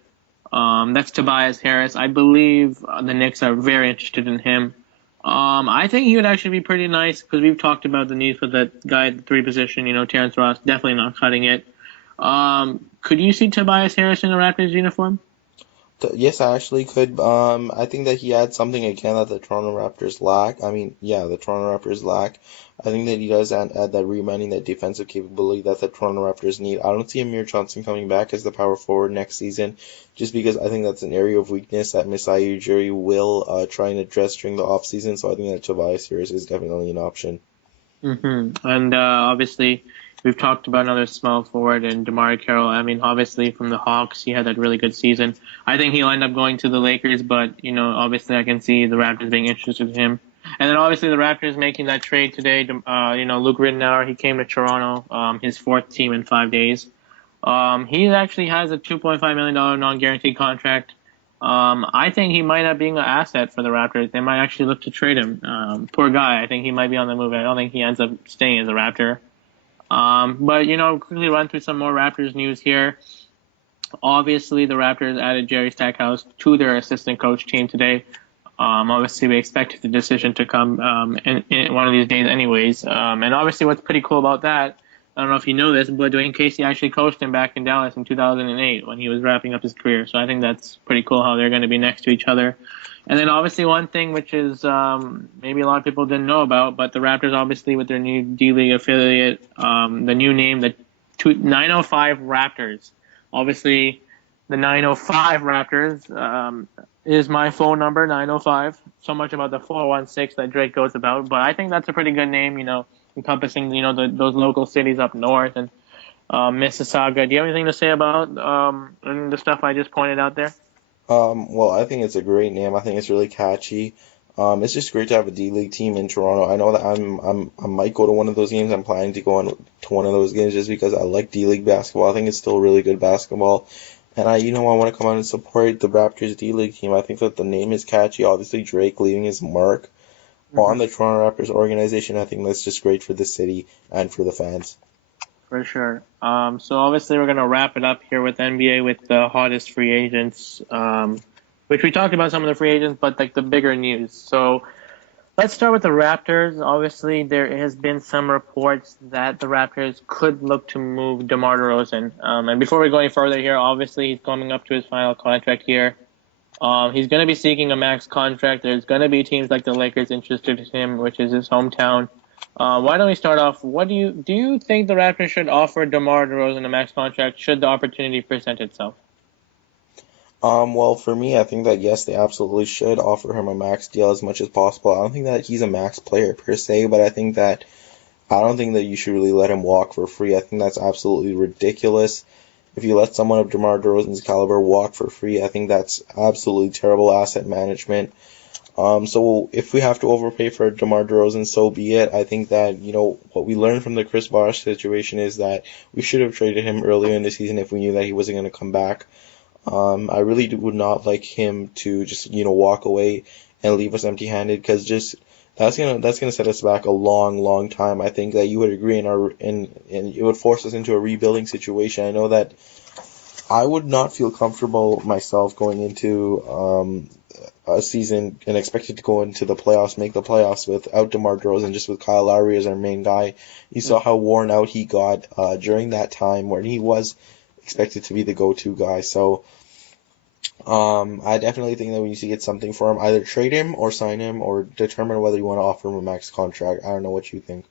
That's Tobias Harris. I believe the Knicks are very interested in him. I think he would actually be pretty nice because we've talked about the need for that guy at the three position. Terrence Ross definitely not cutting it. Could you see Tobias Harris in a Raptors uniform? Yes, I actually could. I think that he adds something again that the Toronto Raptors lack. I mean, yeah, the Toronto Raptors lack. I think that he does add that rebounding, that defensive capability that the Toronto Raptors need. I don't see Amir Johnson coming back as the power forward next season, just because I think that's an area of weakness that Masai Ujiri will try and address during the offseason. So I think that Tobias Harris is definitely an option. And obviously, we've talked about another small forward and DeMar Carroll. I mean, obviously from the Hawks, he had that really good season. I think he'll end up going to the Lakers, but obviously I can see the Raptors being interested in him. And then obviously the Raptors making that trade today. Luke Rittenauer, he came to Toronto, his fourth team in 5 days. He actually has a $2.5 million non-guaranteed contract. I think he might end up being an asset for the Raptors. They might actually look to trade him. Poor guy. I think he might be on the move. I don't think he ends up staying as a Raptor. But quickly run through some more Raptors news here. Obviously, the Raptors added Jerry Stackhouse to their assistant coach team today. Obviously, we expected the decision to come in one of these days, anyways. And obviously, what's pretty cool about that, I don't know if you know this, but Dwayne Casey actually coached him back in Dallas in 2008 when he was wrapping up his career. So I think that's pretty cool how they're going to be next to each other. And then obviously one thing which is maybe a lot of people didn't know about, but the Raptors obviously with their new D-League affiliate, the new name, the 905 Raptors. Obviously, the 905 Raptors is my phone number, 905. So much about the 416 that Drake goes about, but I think that's a pretty good name, encompassing those local cities up north and Mississauga. Do you have anything to say about the stuff I just pointed out there? Well, I think it's a great name. I think it's really catchy. It's just great to have a D League team in Toronto. I know that I might go to one of those games. I'm planning to go on to one of those games just because I like D League basketball. I think it's still really good basketball. And I want to come out and support the Raptors D League team. I think that the name is catchy. Obviously, Drake leaving his mark on the Toronto Raptors organization. I think that's just great for the city and for the fans. For sure. So obviously we're gonna wrap it up here with NBA with the hottest free agents, which we talked about some of the free agents, but like the bigger news. So let's start with the Raptors. Obviously, there has been some reports that the Raptors could look to move DeMar DeRozan. And before we go any further here, obviously he's coming up to his final contract here. He's going to be seeking a max contract. There's going to be teams like the Lakers interested in him, which is his hometown. Why don't we start off? What do you think the Raptors should offer DeMar DeRozan a max contract should the opportunity present itself? Well, for me, I think that yes, they absolutely should offer him a max deal as much as possible. I don't think that he's a max player per se, but I don't think that you should really let him walk for free. I think that's absolutely ridiculous. If you let someone of DeMar DeRozan's caliber walk for free, I think that's absolutely terrible asset management. So if we have to overpay for DeMar DeRozan, so be it. I think that, what we learned from the Chris Bosh situation is that we should have traded him earlier in the season if we knew that he wasn't going to come back. I really would not like him to just, walk away and leave us empty-handed because just that's gonna set us back a long, long time. I think that you would agree and it would force us into a rebuilding situation. I know that I would not feel comfortable myself going into a season and expected to go into the playoffs, make the playoffs without DeMar DeRozan, just with Kyle Lowry as our main guy. You saw how worn out he got during that time when he was expected to be the go-to guy. So I definitely think that we need to get something for him, either trade him or sign him or determine whether you want to offer him a max contract. I don't know what you think.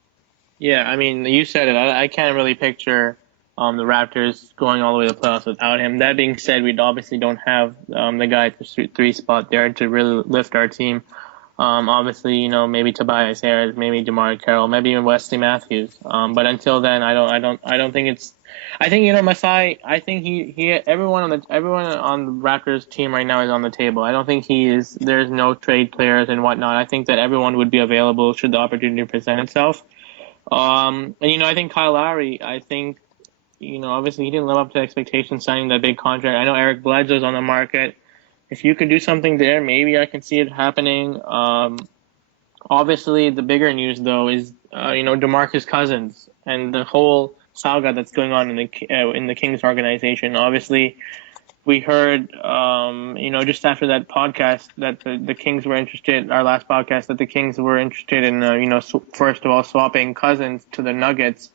Yeah, I mean, you said it. I can't really picture the Raptors going all the way to the playoffs without him. That being said, we obviously don't have the guy at the three spot there to really lift our team. Obviously, maybe Tobias Harris, maybe DeMar Carroll, maybe even Wesley Matthews. But until then, I don't think it's. I think Masai. I think everyone on the Raptors team right now is on the table. I don't think he is. There's no trade players and whatnot. I think that everyone would be available should the opportunity present itself. And I think Kyle Lowry. I think obviously he didn't live up to expectations signing that big contract. I know Eric Bledsoe's on the market. If you could do something there, maybe I can see it happening. Obviously, the bigger news though is DeMarcus Cousins and the whole saga that's going on in the Kings organization. Obviously, we heard just after that podcast that the Kings were interested. Our last podcast that the Kings were interested in first of all swapping Cousins to the Nuggets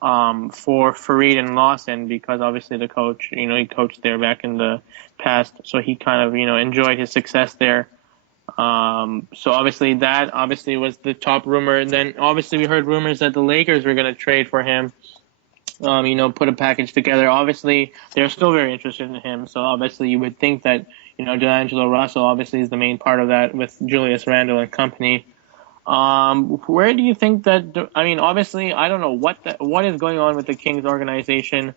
for Fareed and Lawson because obviously the coach, he coached there back in the past, so he kind of, enjoyed his success there. So obviously that obviously was the top rumor. And then obviously we heard rumors that the Lakers were going to trade for him, put a package together. Obviously they're still very interested in him. So obviously you would think that, D'Angelo Russell obviously is the main part of that with Julius Randle and company. Where do you think that? I mean, obviously, I don't know what is going on with the Kings organization.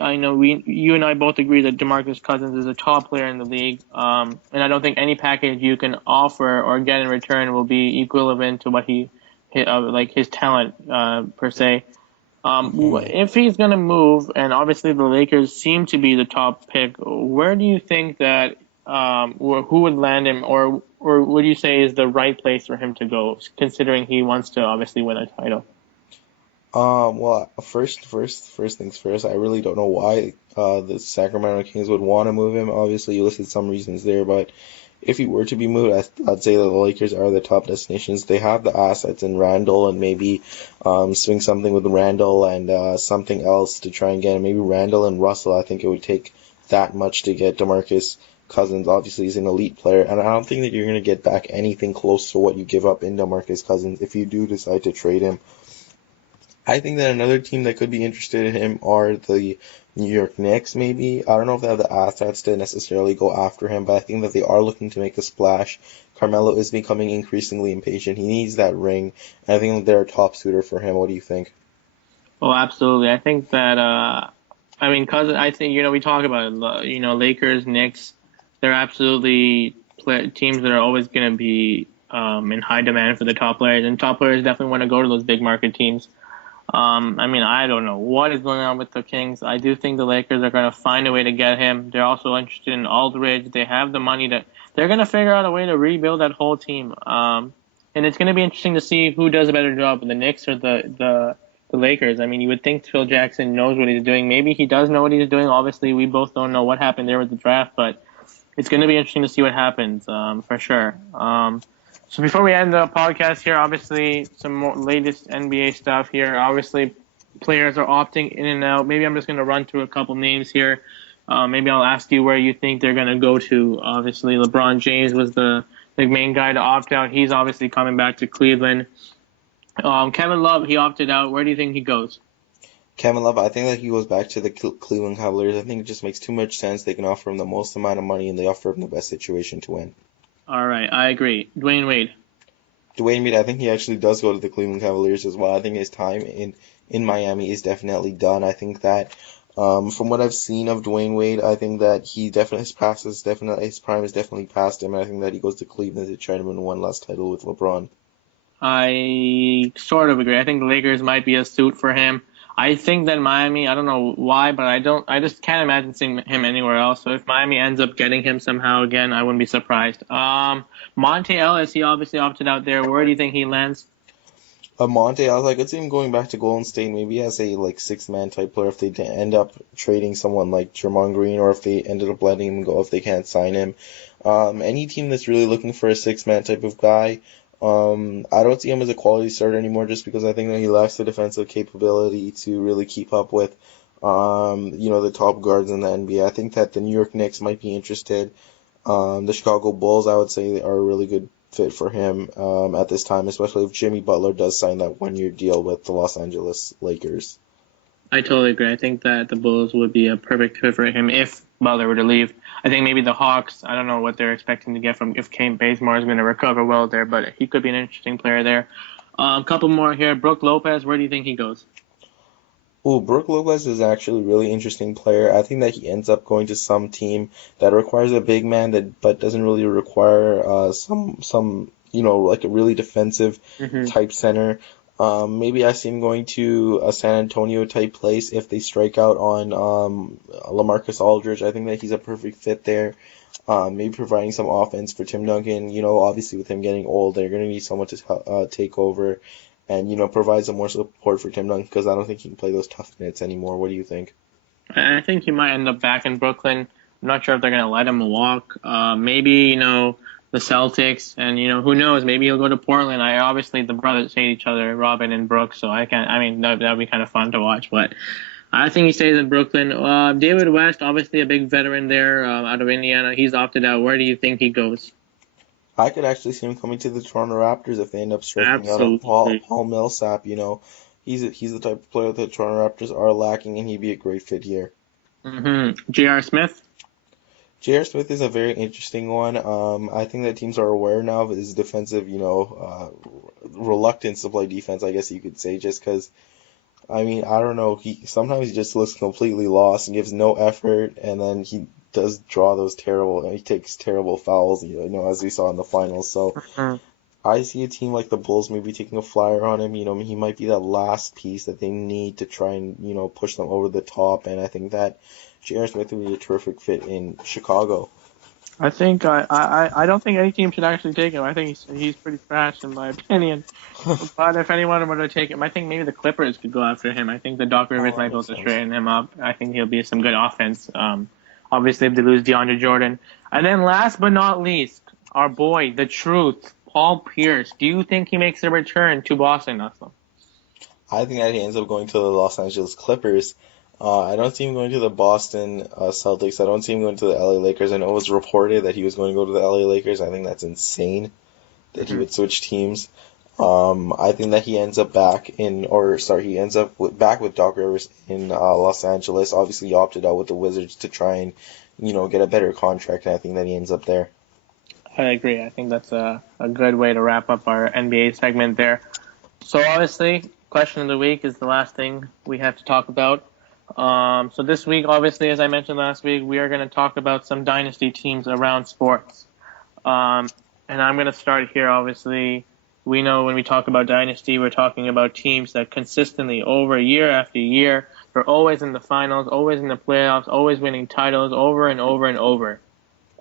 I know you and I both agree that DeMarcus Cousins is a top player in the league. And I don't think any package you can offer or get in return will be equivalent to what like his talent, per se. Hmm. If he's going to move, and obviously the Lakers seem to be the top pick, where do you think that who would land him, or would you say is the right place for him to go, considering he wants to obviously win a title? Well, first things first. I really don't know why the Sacramento Kings would want to move him. Obviously, you listed some reasons there, but if he were to be moved, I'd say that the Lakers are the top destinations. They have the assets in Randall and maybe swing something with Randall and something else to try and get him. Maybe Randall and Russell. I think it would take that much to get DeMarcus Cousins. Obviously, he's an elite player, and I don't think that you're going to get back anything close to what you give up in DeMarcus Cousins if you do decide to trade him. I think that another team that could be interested in him are the New York Knicks, maybe. I don't know if they have the assets to necessarily go after him, but I think that they are looking to make a splash. Carmelo is becoming increasingly impatient. He needs that ring, and I think that they're a top suitor for him. What do you think? Oh, absolutely. I think that I mean, cause I think we talk about it, Lakers, Knicks. they're absolutely teams that are always going to be in high demand for the top players, and top players definitely want to go to those big market teams. I mean, I don't know what is going on with the Kings. I do think the Lakers are going to find a way to get him. They're also interested in Aldridge. They have the money to. They're going to figure out a way to rebuild that whole team. And it's going to be interesting to see who does a better job, the Knicks or the Lakers. I mean, you would think Phil Jackson knows what he's doing. Maybe he does know what he's doing. Obviously, we both don't know what happened there with the draft, but it's going to be interesting to see what happens, for sure. So before we end the podcast here, obviously some more latest NBA stuff here. Obviously, players are opting in and out. Maybe I'm just going to run through a couple names here. Maybe I'll ask you where you think they're going to go to. Obviously, LeBron James was the main guy to opt out. He's obviously coming back to Cleveland. Kevin Love, he opted out. Where do you think he goes? Kevin Love, I think that he goes back to the Cleveland Cavaliers. I think it just makes too much sense. They can offer him the most amount of money, and they offer him the best situation to win. All right, I agree. Dwayne Wade. Dwayne Wade, I think he actually does go to the Cleveland Cavaliers as well. I think his time in Miami is definitely done. I think that from what I've seen of Dwayne Wade, I think that he definitely his prime is definitely past him. And I think that he goes to Cleveland to try to win one last title with LeBron. I sort of agree. I think the Lakers might be a suit for him. I think that Miami, I don't know why, but I just can't imagine seeing him anywhere else. So if Miami ends up getting him somehow again, I wouldn't be surprised. Monte Ellis, he obviously opted out there. Where do you think he lands? Monte, I could see him going back to Golden State, maybe as a like six-man type player if they end up trading someone like Draymond Green, or if they ended up letting him go if they can't sign him. Any team that's really looking for a six-man type of guy, I don't see him as a quality starter anymore, just because I think that he lacks the defensive capability to really keep up with, the top guards in the NBA. I think that the New York Knicks might be interested. The Chicago Bulls, I would say, are a really good fit for him at this time, especially if Jimmy Butler does sign that one-year deal with the Los Angeles Lakers. I totally agree. I think that the Bulls would be a perfect fit for him if Butler were to leave. I think maybe the Hawks, I don't know what they're expecting to get from if Kane Bazemore is going to recover well there, but he could be an interesting player there. A couple more here. Brook Lopez, where do you think he goes? Oh, Brook Lopez is actually a really interesting player. I think that he ends up going to some team that requires a big man but doesn't really require some like a really defensive Hmm. type center. Maybe I see him going to a San Antonio type place if they strike out on LaMarcus Aldridge. I think that he's a perfect fit there. Maybe providing some offense for Tim Duncan. Obviously with him getting old, they're going to need someone to take over and provide some more support for Tim Duncan, because I don't think he can play those tough minutes anymore. What do you think? I think he might end up back in Brooklyn. I'm not sure if they're going to let him walk. Maybe, the Celtics, and, who knows, maybe he'll go to Portland. Obviously, the brothers hate each other, Robin and Brooks, so that'd be kind of fun to watch, but I think he stays in Brooklyn. David West, obviously a big veteran there, out of Indiana. He's opted out. Where do you think he goes? I could actually see him coming to the Toronto Raptors if they end up striking out on Absolutely. Paul Millsap. He's the type of player that the Toronto Raptors are lacking, and he'd be a great fit here. J.R. Smith? J.R. Smith is a very interesting one. I think that teams are aware now of his defensive, reluctance to play defense, I guess you could say, just because, I mean, I don't know. Sometimes he just looks completely lost and gives no effort, and then he does draw he takes terrible fouls, as we saw in the finals. So Mhm. I see a team like the Bulls maybe taking a flyer on him. He might be that last piece that they need to try and, push them over the top. And I think that J.R. Smith would be a terrific fit in Chicago. I don't think any team should actually take him. I think he's pretty trash in my opinion. But if anyone were to take him, I think maybe the Clippers could go after him. I think the Doc Rivers Oh, that might be able makes to sense. straighten him up. I think he'll be some good offense. Obviously, if they lose DeAndre Jordan. And then last but not least, our boy, the truth, Paul Pierce. Do you think he makes a return to Boston, Aslam? I think that he ends up going to the Los Angeles Clippers. I don't see him going to the Boston Celtics. I don't see him going to the LA Lakers. I know it was reported that he was going to go to the LA Lakers. I think that's insane that he Hmm. would switch teams. I think that he ends up back with Doc Rivers in Los Angeles. Obviously, he opted out with the Wizards to try and, get a better contract, and I think that he ends up there. I agree. I think that's a good way to wrap up our NBA segment there. So obviously, question of the week is the last thing we have to talk about. So this week, obviously, as I mentioned last week, we are going to talk about some dynasty teams around sports. Um, and I'm going to start here. Obviously, we know when we talk about dynasty, we're talking about teams that consistently, over year after year, they're always in the finals, always in the playoffs, always winning titles over and over and over.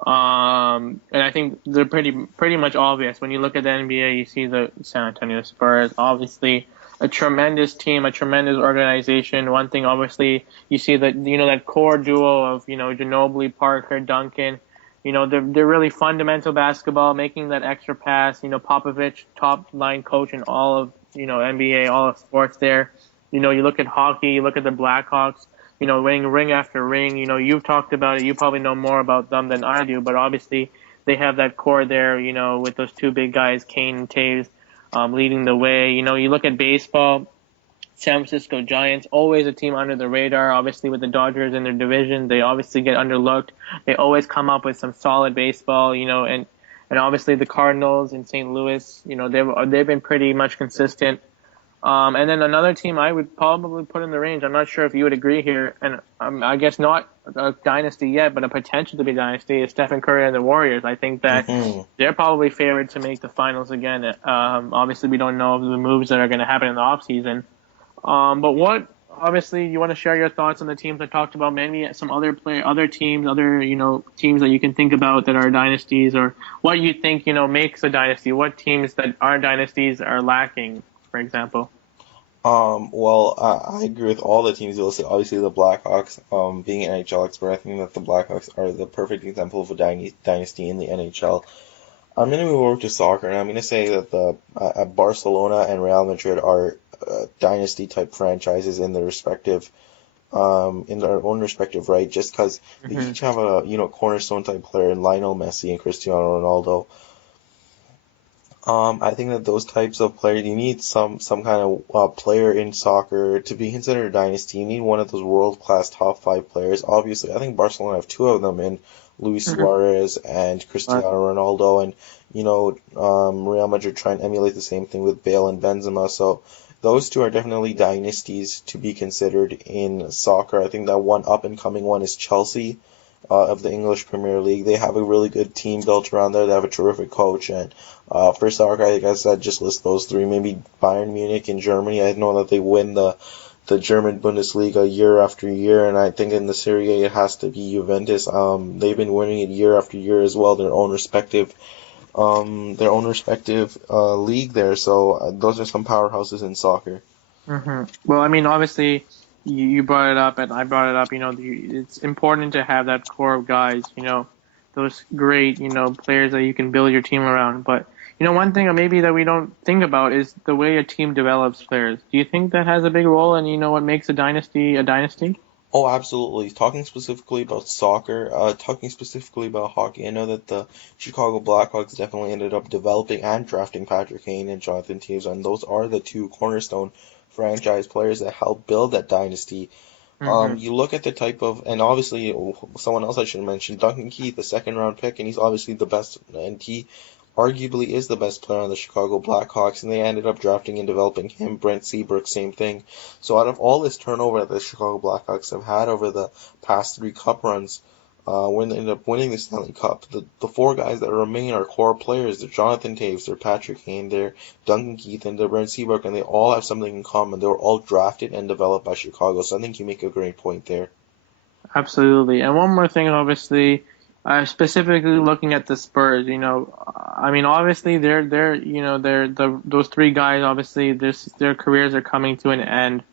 And I think they're pretty much obvious. When you look at the NBA, you see the San Antonio Spurs, obviously a tremendous team, a tremendous organization. One thing, obviously, you see that that core duo of Ginobili, Parker, Duncan. They're really fundamental basketball, making that extra pass. Popovich, top line coach in all of NBA, all of sports. There, you look at hockey, you look at the Blackhawks, winning ring after ring. You've talked about it. You probably know more about them than I do, but obviously they have that core there, with those two big guys, Kane and Taves, leading the way. You look at baseball, San Francisco Giants, always a team under the radar. Obviously, with the Dodgers in their division, they obviously get underlooked. They always come up with some solid baseball, and obviously the Cardinals in St. Louis, they've been pretty much consistent. And then another team I would probably put in the range. I'm not sure if you would agree here, and I guess not a dynasty yet, but a potential to be dynasty is Stephen Curry and the Warriors. I think that Hmm. they're probably favored to make the finals again. Obviously, we don't know the moves that are going to happen in the offseason. But obviously, you want to share your thoughts on the teams I talked about, maybe some other teams, teams that you can think about that are dynasties, or what you think, makes a dynasty. What teams that are dynasties are lacking, for example. Well, I agree with all the teams you listed. Obviously, the Blackhawks, being an NHL expert, I think that the Blackhawks are the perfect example of a dynasty in the NHL. I'm going to move over to soccer, and I'm going to say that the Barcelona and Real Madrid are dynasty type franchises in their own respective right. Just because they Hmm. each have a cornerstone type player in Lionel Messi and Cristiano Ronaldo. I think that those types of players, you need some kind of player in soccer to be considered a dynasty. You need one of those world-class top five players. Obviously, I think Barcelona have two of them in Luis Hmm. Suarez and Cristiano Ronaldo, and Real Madrid try and emulate the same thing with Bale and Benzema. So those two are definitely dynasties to be considered in soccer. I think that one up and coming one is Chelsea of the English Premier League. They have a really good team built around there. They have a terrific coach. And for soccer, I guess I'd just list those three. Maybe Bayern Munich in Germany. I know that they win the German Bundesliga year after year, and I think in the Serie A it has to be Juventus. They've been winning it year after year as well, their own respective league there. So those are some powerhouses in soccer. Well, I mean, obviously, you brought it up, and I brought it up. It's important to have that core of guys. Those great, players that you can build your team around. But one thing maybe that we don't think about is the way a team develops players. Do you think that has a big role in what makes a dynasty a dynasty? Oh, absolutely. Talking specifically about soccer, talking specifically about hockey, I know that the Chicago Blackhawks definitely ended up developing and drafting Patrick Kane and Jonathan Toews, and those are the two cornerstone franchise players that helped build that dynasty. Hmm. You look at the type of, and obviously someone else I should mention, Duncan Keith, the second round pick, and he's obviously the best, and he arguably is the best player on the Chicago Blackhawks, and they ended up drafting and developing him. Brent Seabrook, same thing. So out of all this turnover that the Chicago Blackhawks have had over the past three cup runs, when they ended up winning the Stanley Cup, the four guys that remain are core players. They're Jonathan Toews, they're Patrick Kane, they're Duncan Keith, and they're Brent Seabrook, and they all have something in common. They were all drafted and developed by Chicago, so I think you make a great point there. Absolutely. And one more thing, obviously, specifically looking at the Spurs, I mean, obviously those three guys, obviously, their careers are coming to an end.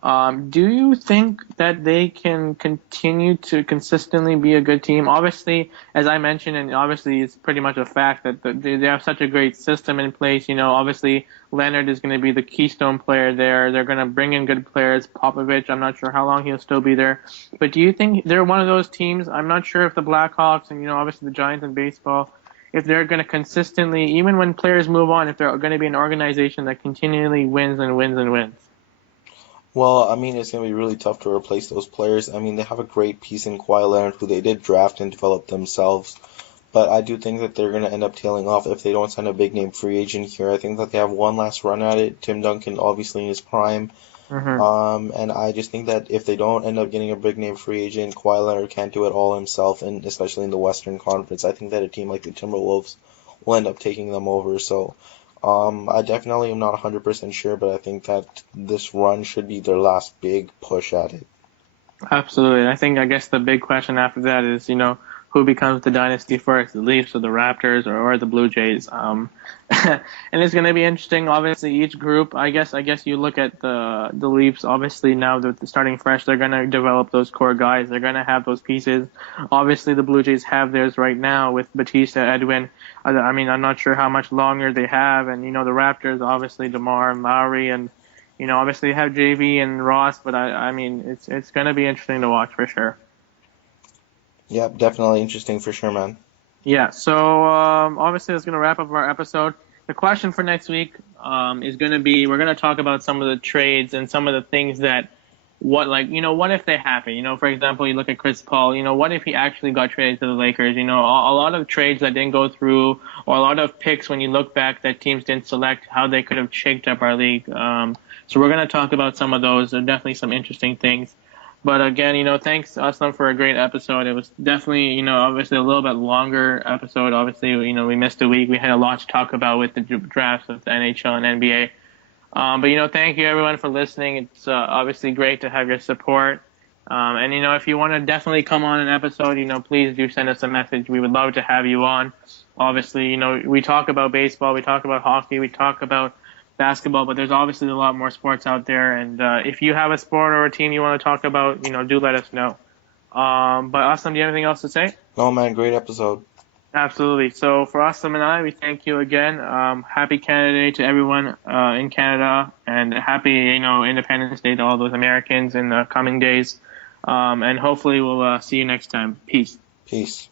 Do you think that they can continue to consistently be a good team? Obviously, as I mentioned, and obviously it's pretty much a fact that they have such a great system in place. Obviously Leonard is going to be the keystone player there. They're going to bring in good players. Popovich, I'm not sure how long he'll still be there. But do you think they're one of those teams? I'm not sure if the Blackhawks and, obviously the Giants in baseball, if they're going to consistently, even when players move on, if they're going to be an organization that continually wins and wins and wins. Well, I mean, it's going to be really tough to replace those players. I mean, they have a great piece in Kawhi Leonard, who they did draft and develop themselves. But I do think that they're going to end up tailing off if they don't sign a big name free agent here. I think that they have one last run at it. Tim Duncan, obviously in his prime. Hmm. And I just think that if they don't end up getting a big name free agent, Kawhi Leonard can't do it all himself, and especially in the Western Conference, I think that a team like the Timberwolves will end up taking them over. So, I definitely am not 100% sure, but I think that this run should be their last big push at it. Absolutely. I guess the big question after that is, who becomes the dynasty first, the Leafs or the Raptors or the Blue Jays? And it's going to be interesting. Obviously, each group, I guess you look at the Leafs. Obviously, now that they're starting fresh, they're going to develop those core guys. They're going to have those pieces. Obviously, the Blue Jays have theirs right now with Batista, Edwin. I mean, I'm not sure how much longer they have. And the Raptors, obviously, DeMar and Lowry and obviously you have JV and Ross, but I mean, it's going to be interesting to watch for sure. Yep, definitely interesting for sure, man. Yeah. So obviously that's going to wrap up our episode. The question for next week is going to be we're going to talk about some of the trades and some of the things that what if they happen? For example, you look at Chris Paul. What if he actually got traded to the Lakers? A lot of trades that didn't go through, or a lot of picks when you look back that teams didn't select, how they could have shaked up our league. So we're going to talk about some of those. There are definitely some interesting things. But again, thanks Aslam for a great episode. It was definitely, obviously a little bit longer episode. Obviously, we missed a week. We had a lot to talk about with the drafts with the NHL and NBA. But thank you everyone for listening. It's obviously great to have your support. And if you want to definitely come on an episode, please do send us a message. We would love to have you on. Obviously, we talk about baseball, we talk about hockey, we talk about basketball, but there's obviously a lot more sports out there. And if you have a sport or a team you want to talk about, do let us know. But Aslam, do you have anything else to say? No, man, great episode. Absolutely. So for Aslam and I, we thank you again. Happy Canada Day to everyone in Canada, and happy Independence Day to all those Americans in the coming days. And hopefully we'll see you next time. Peace. Peace.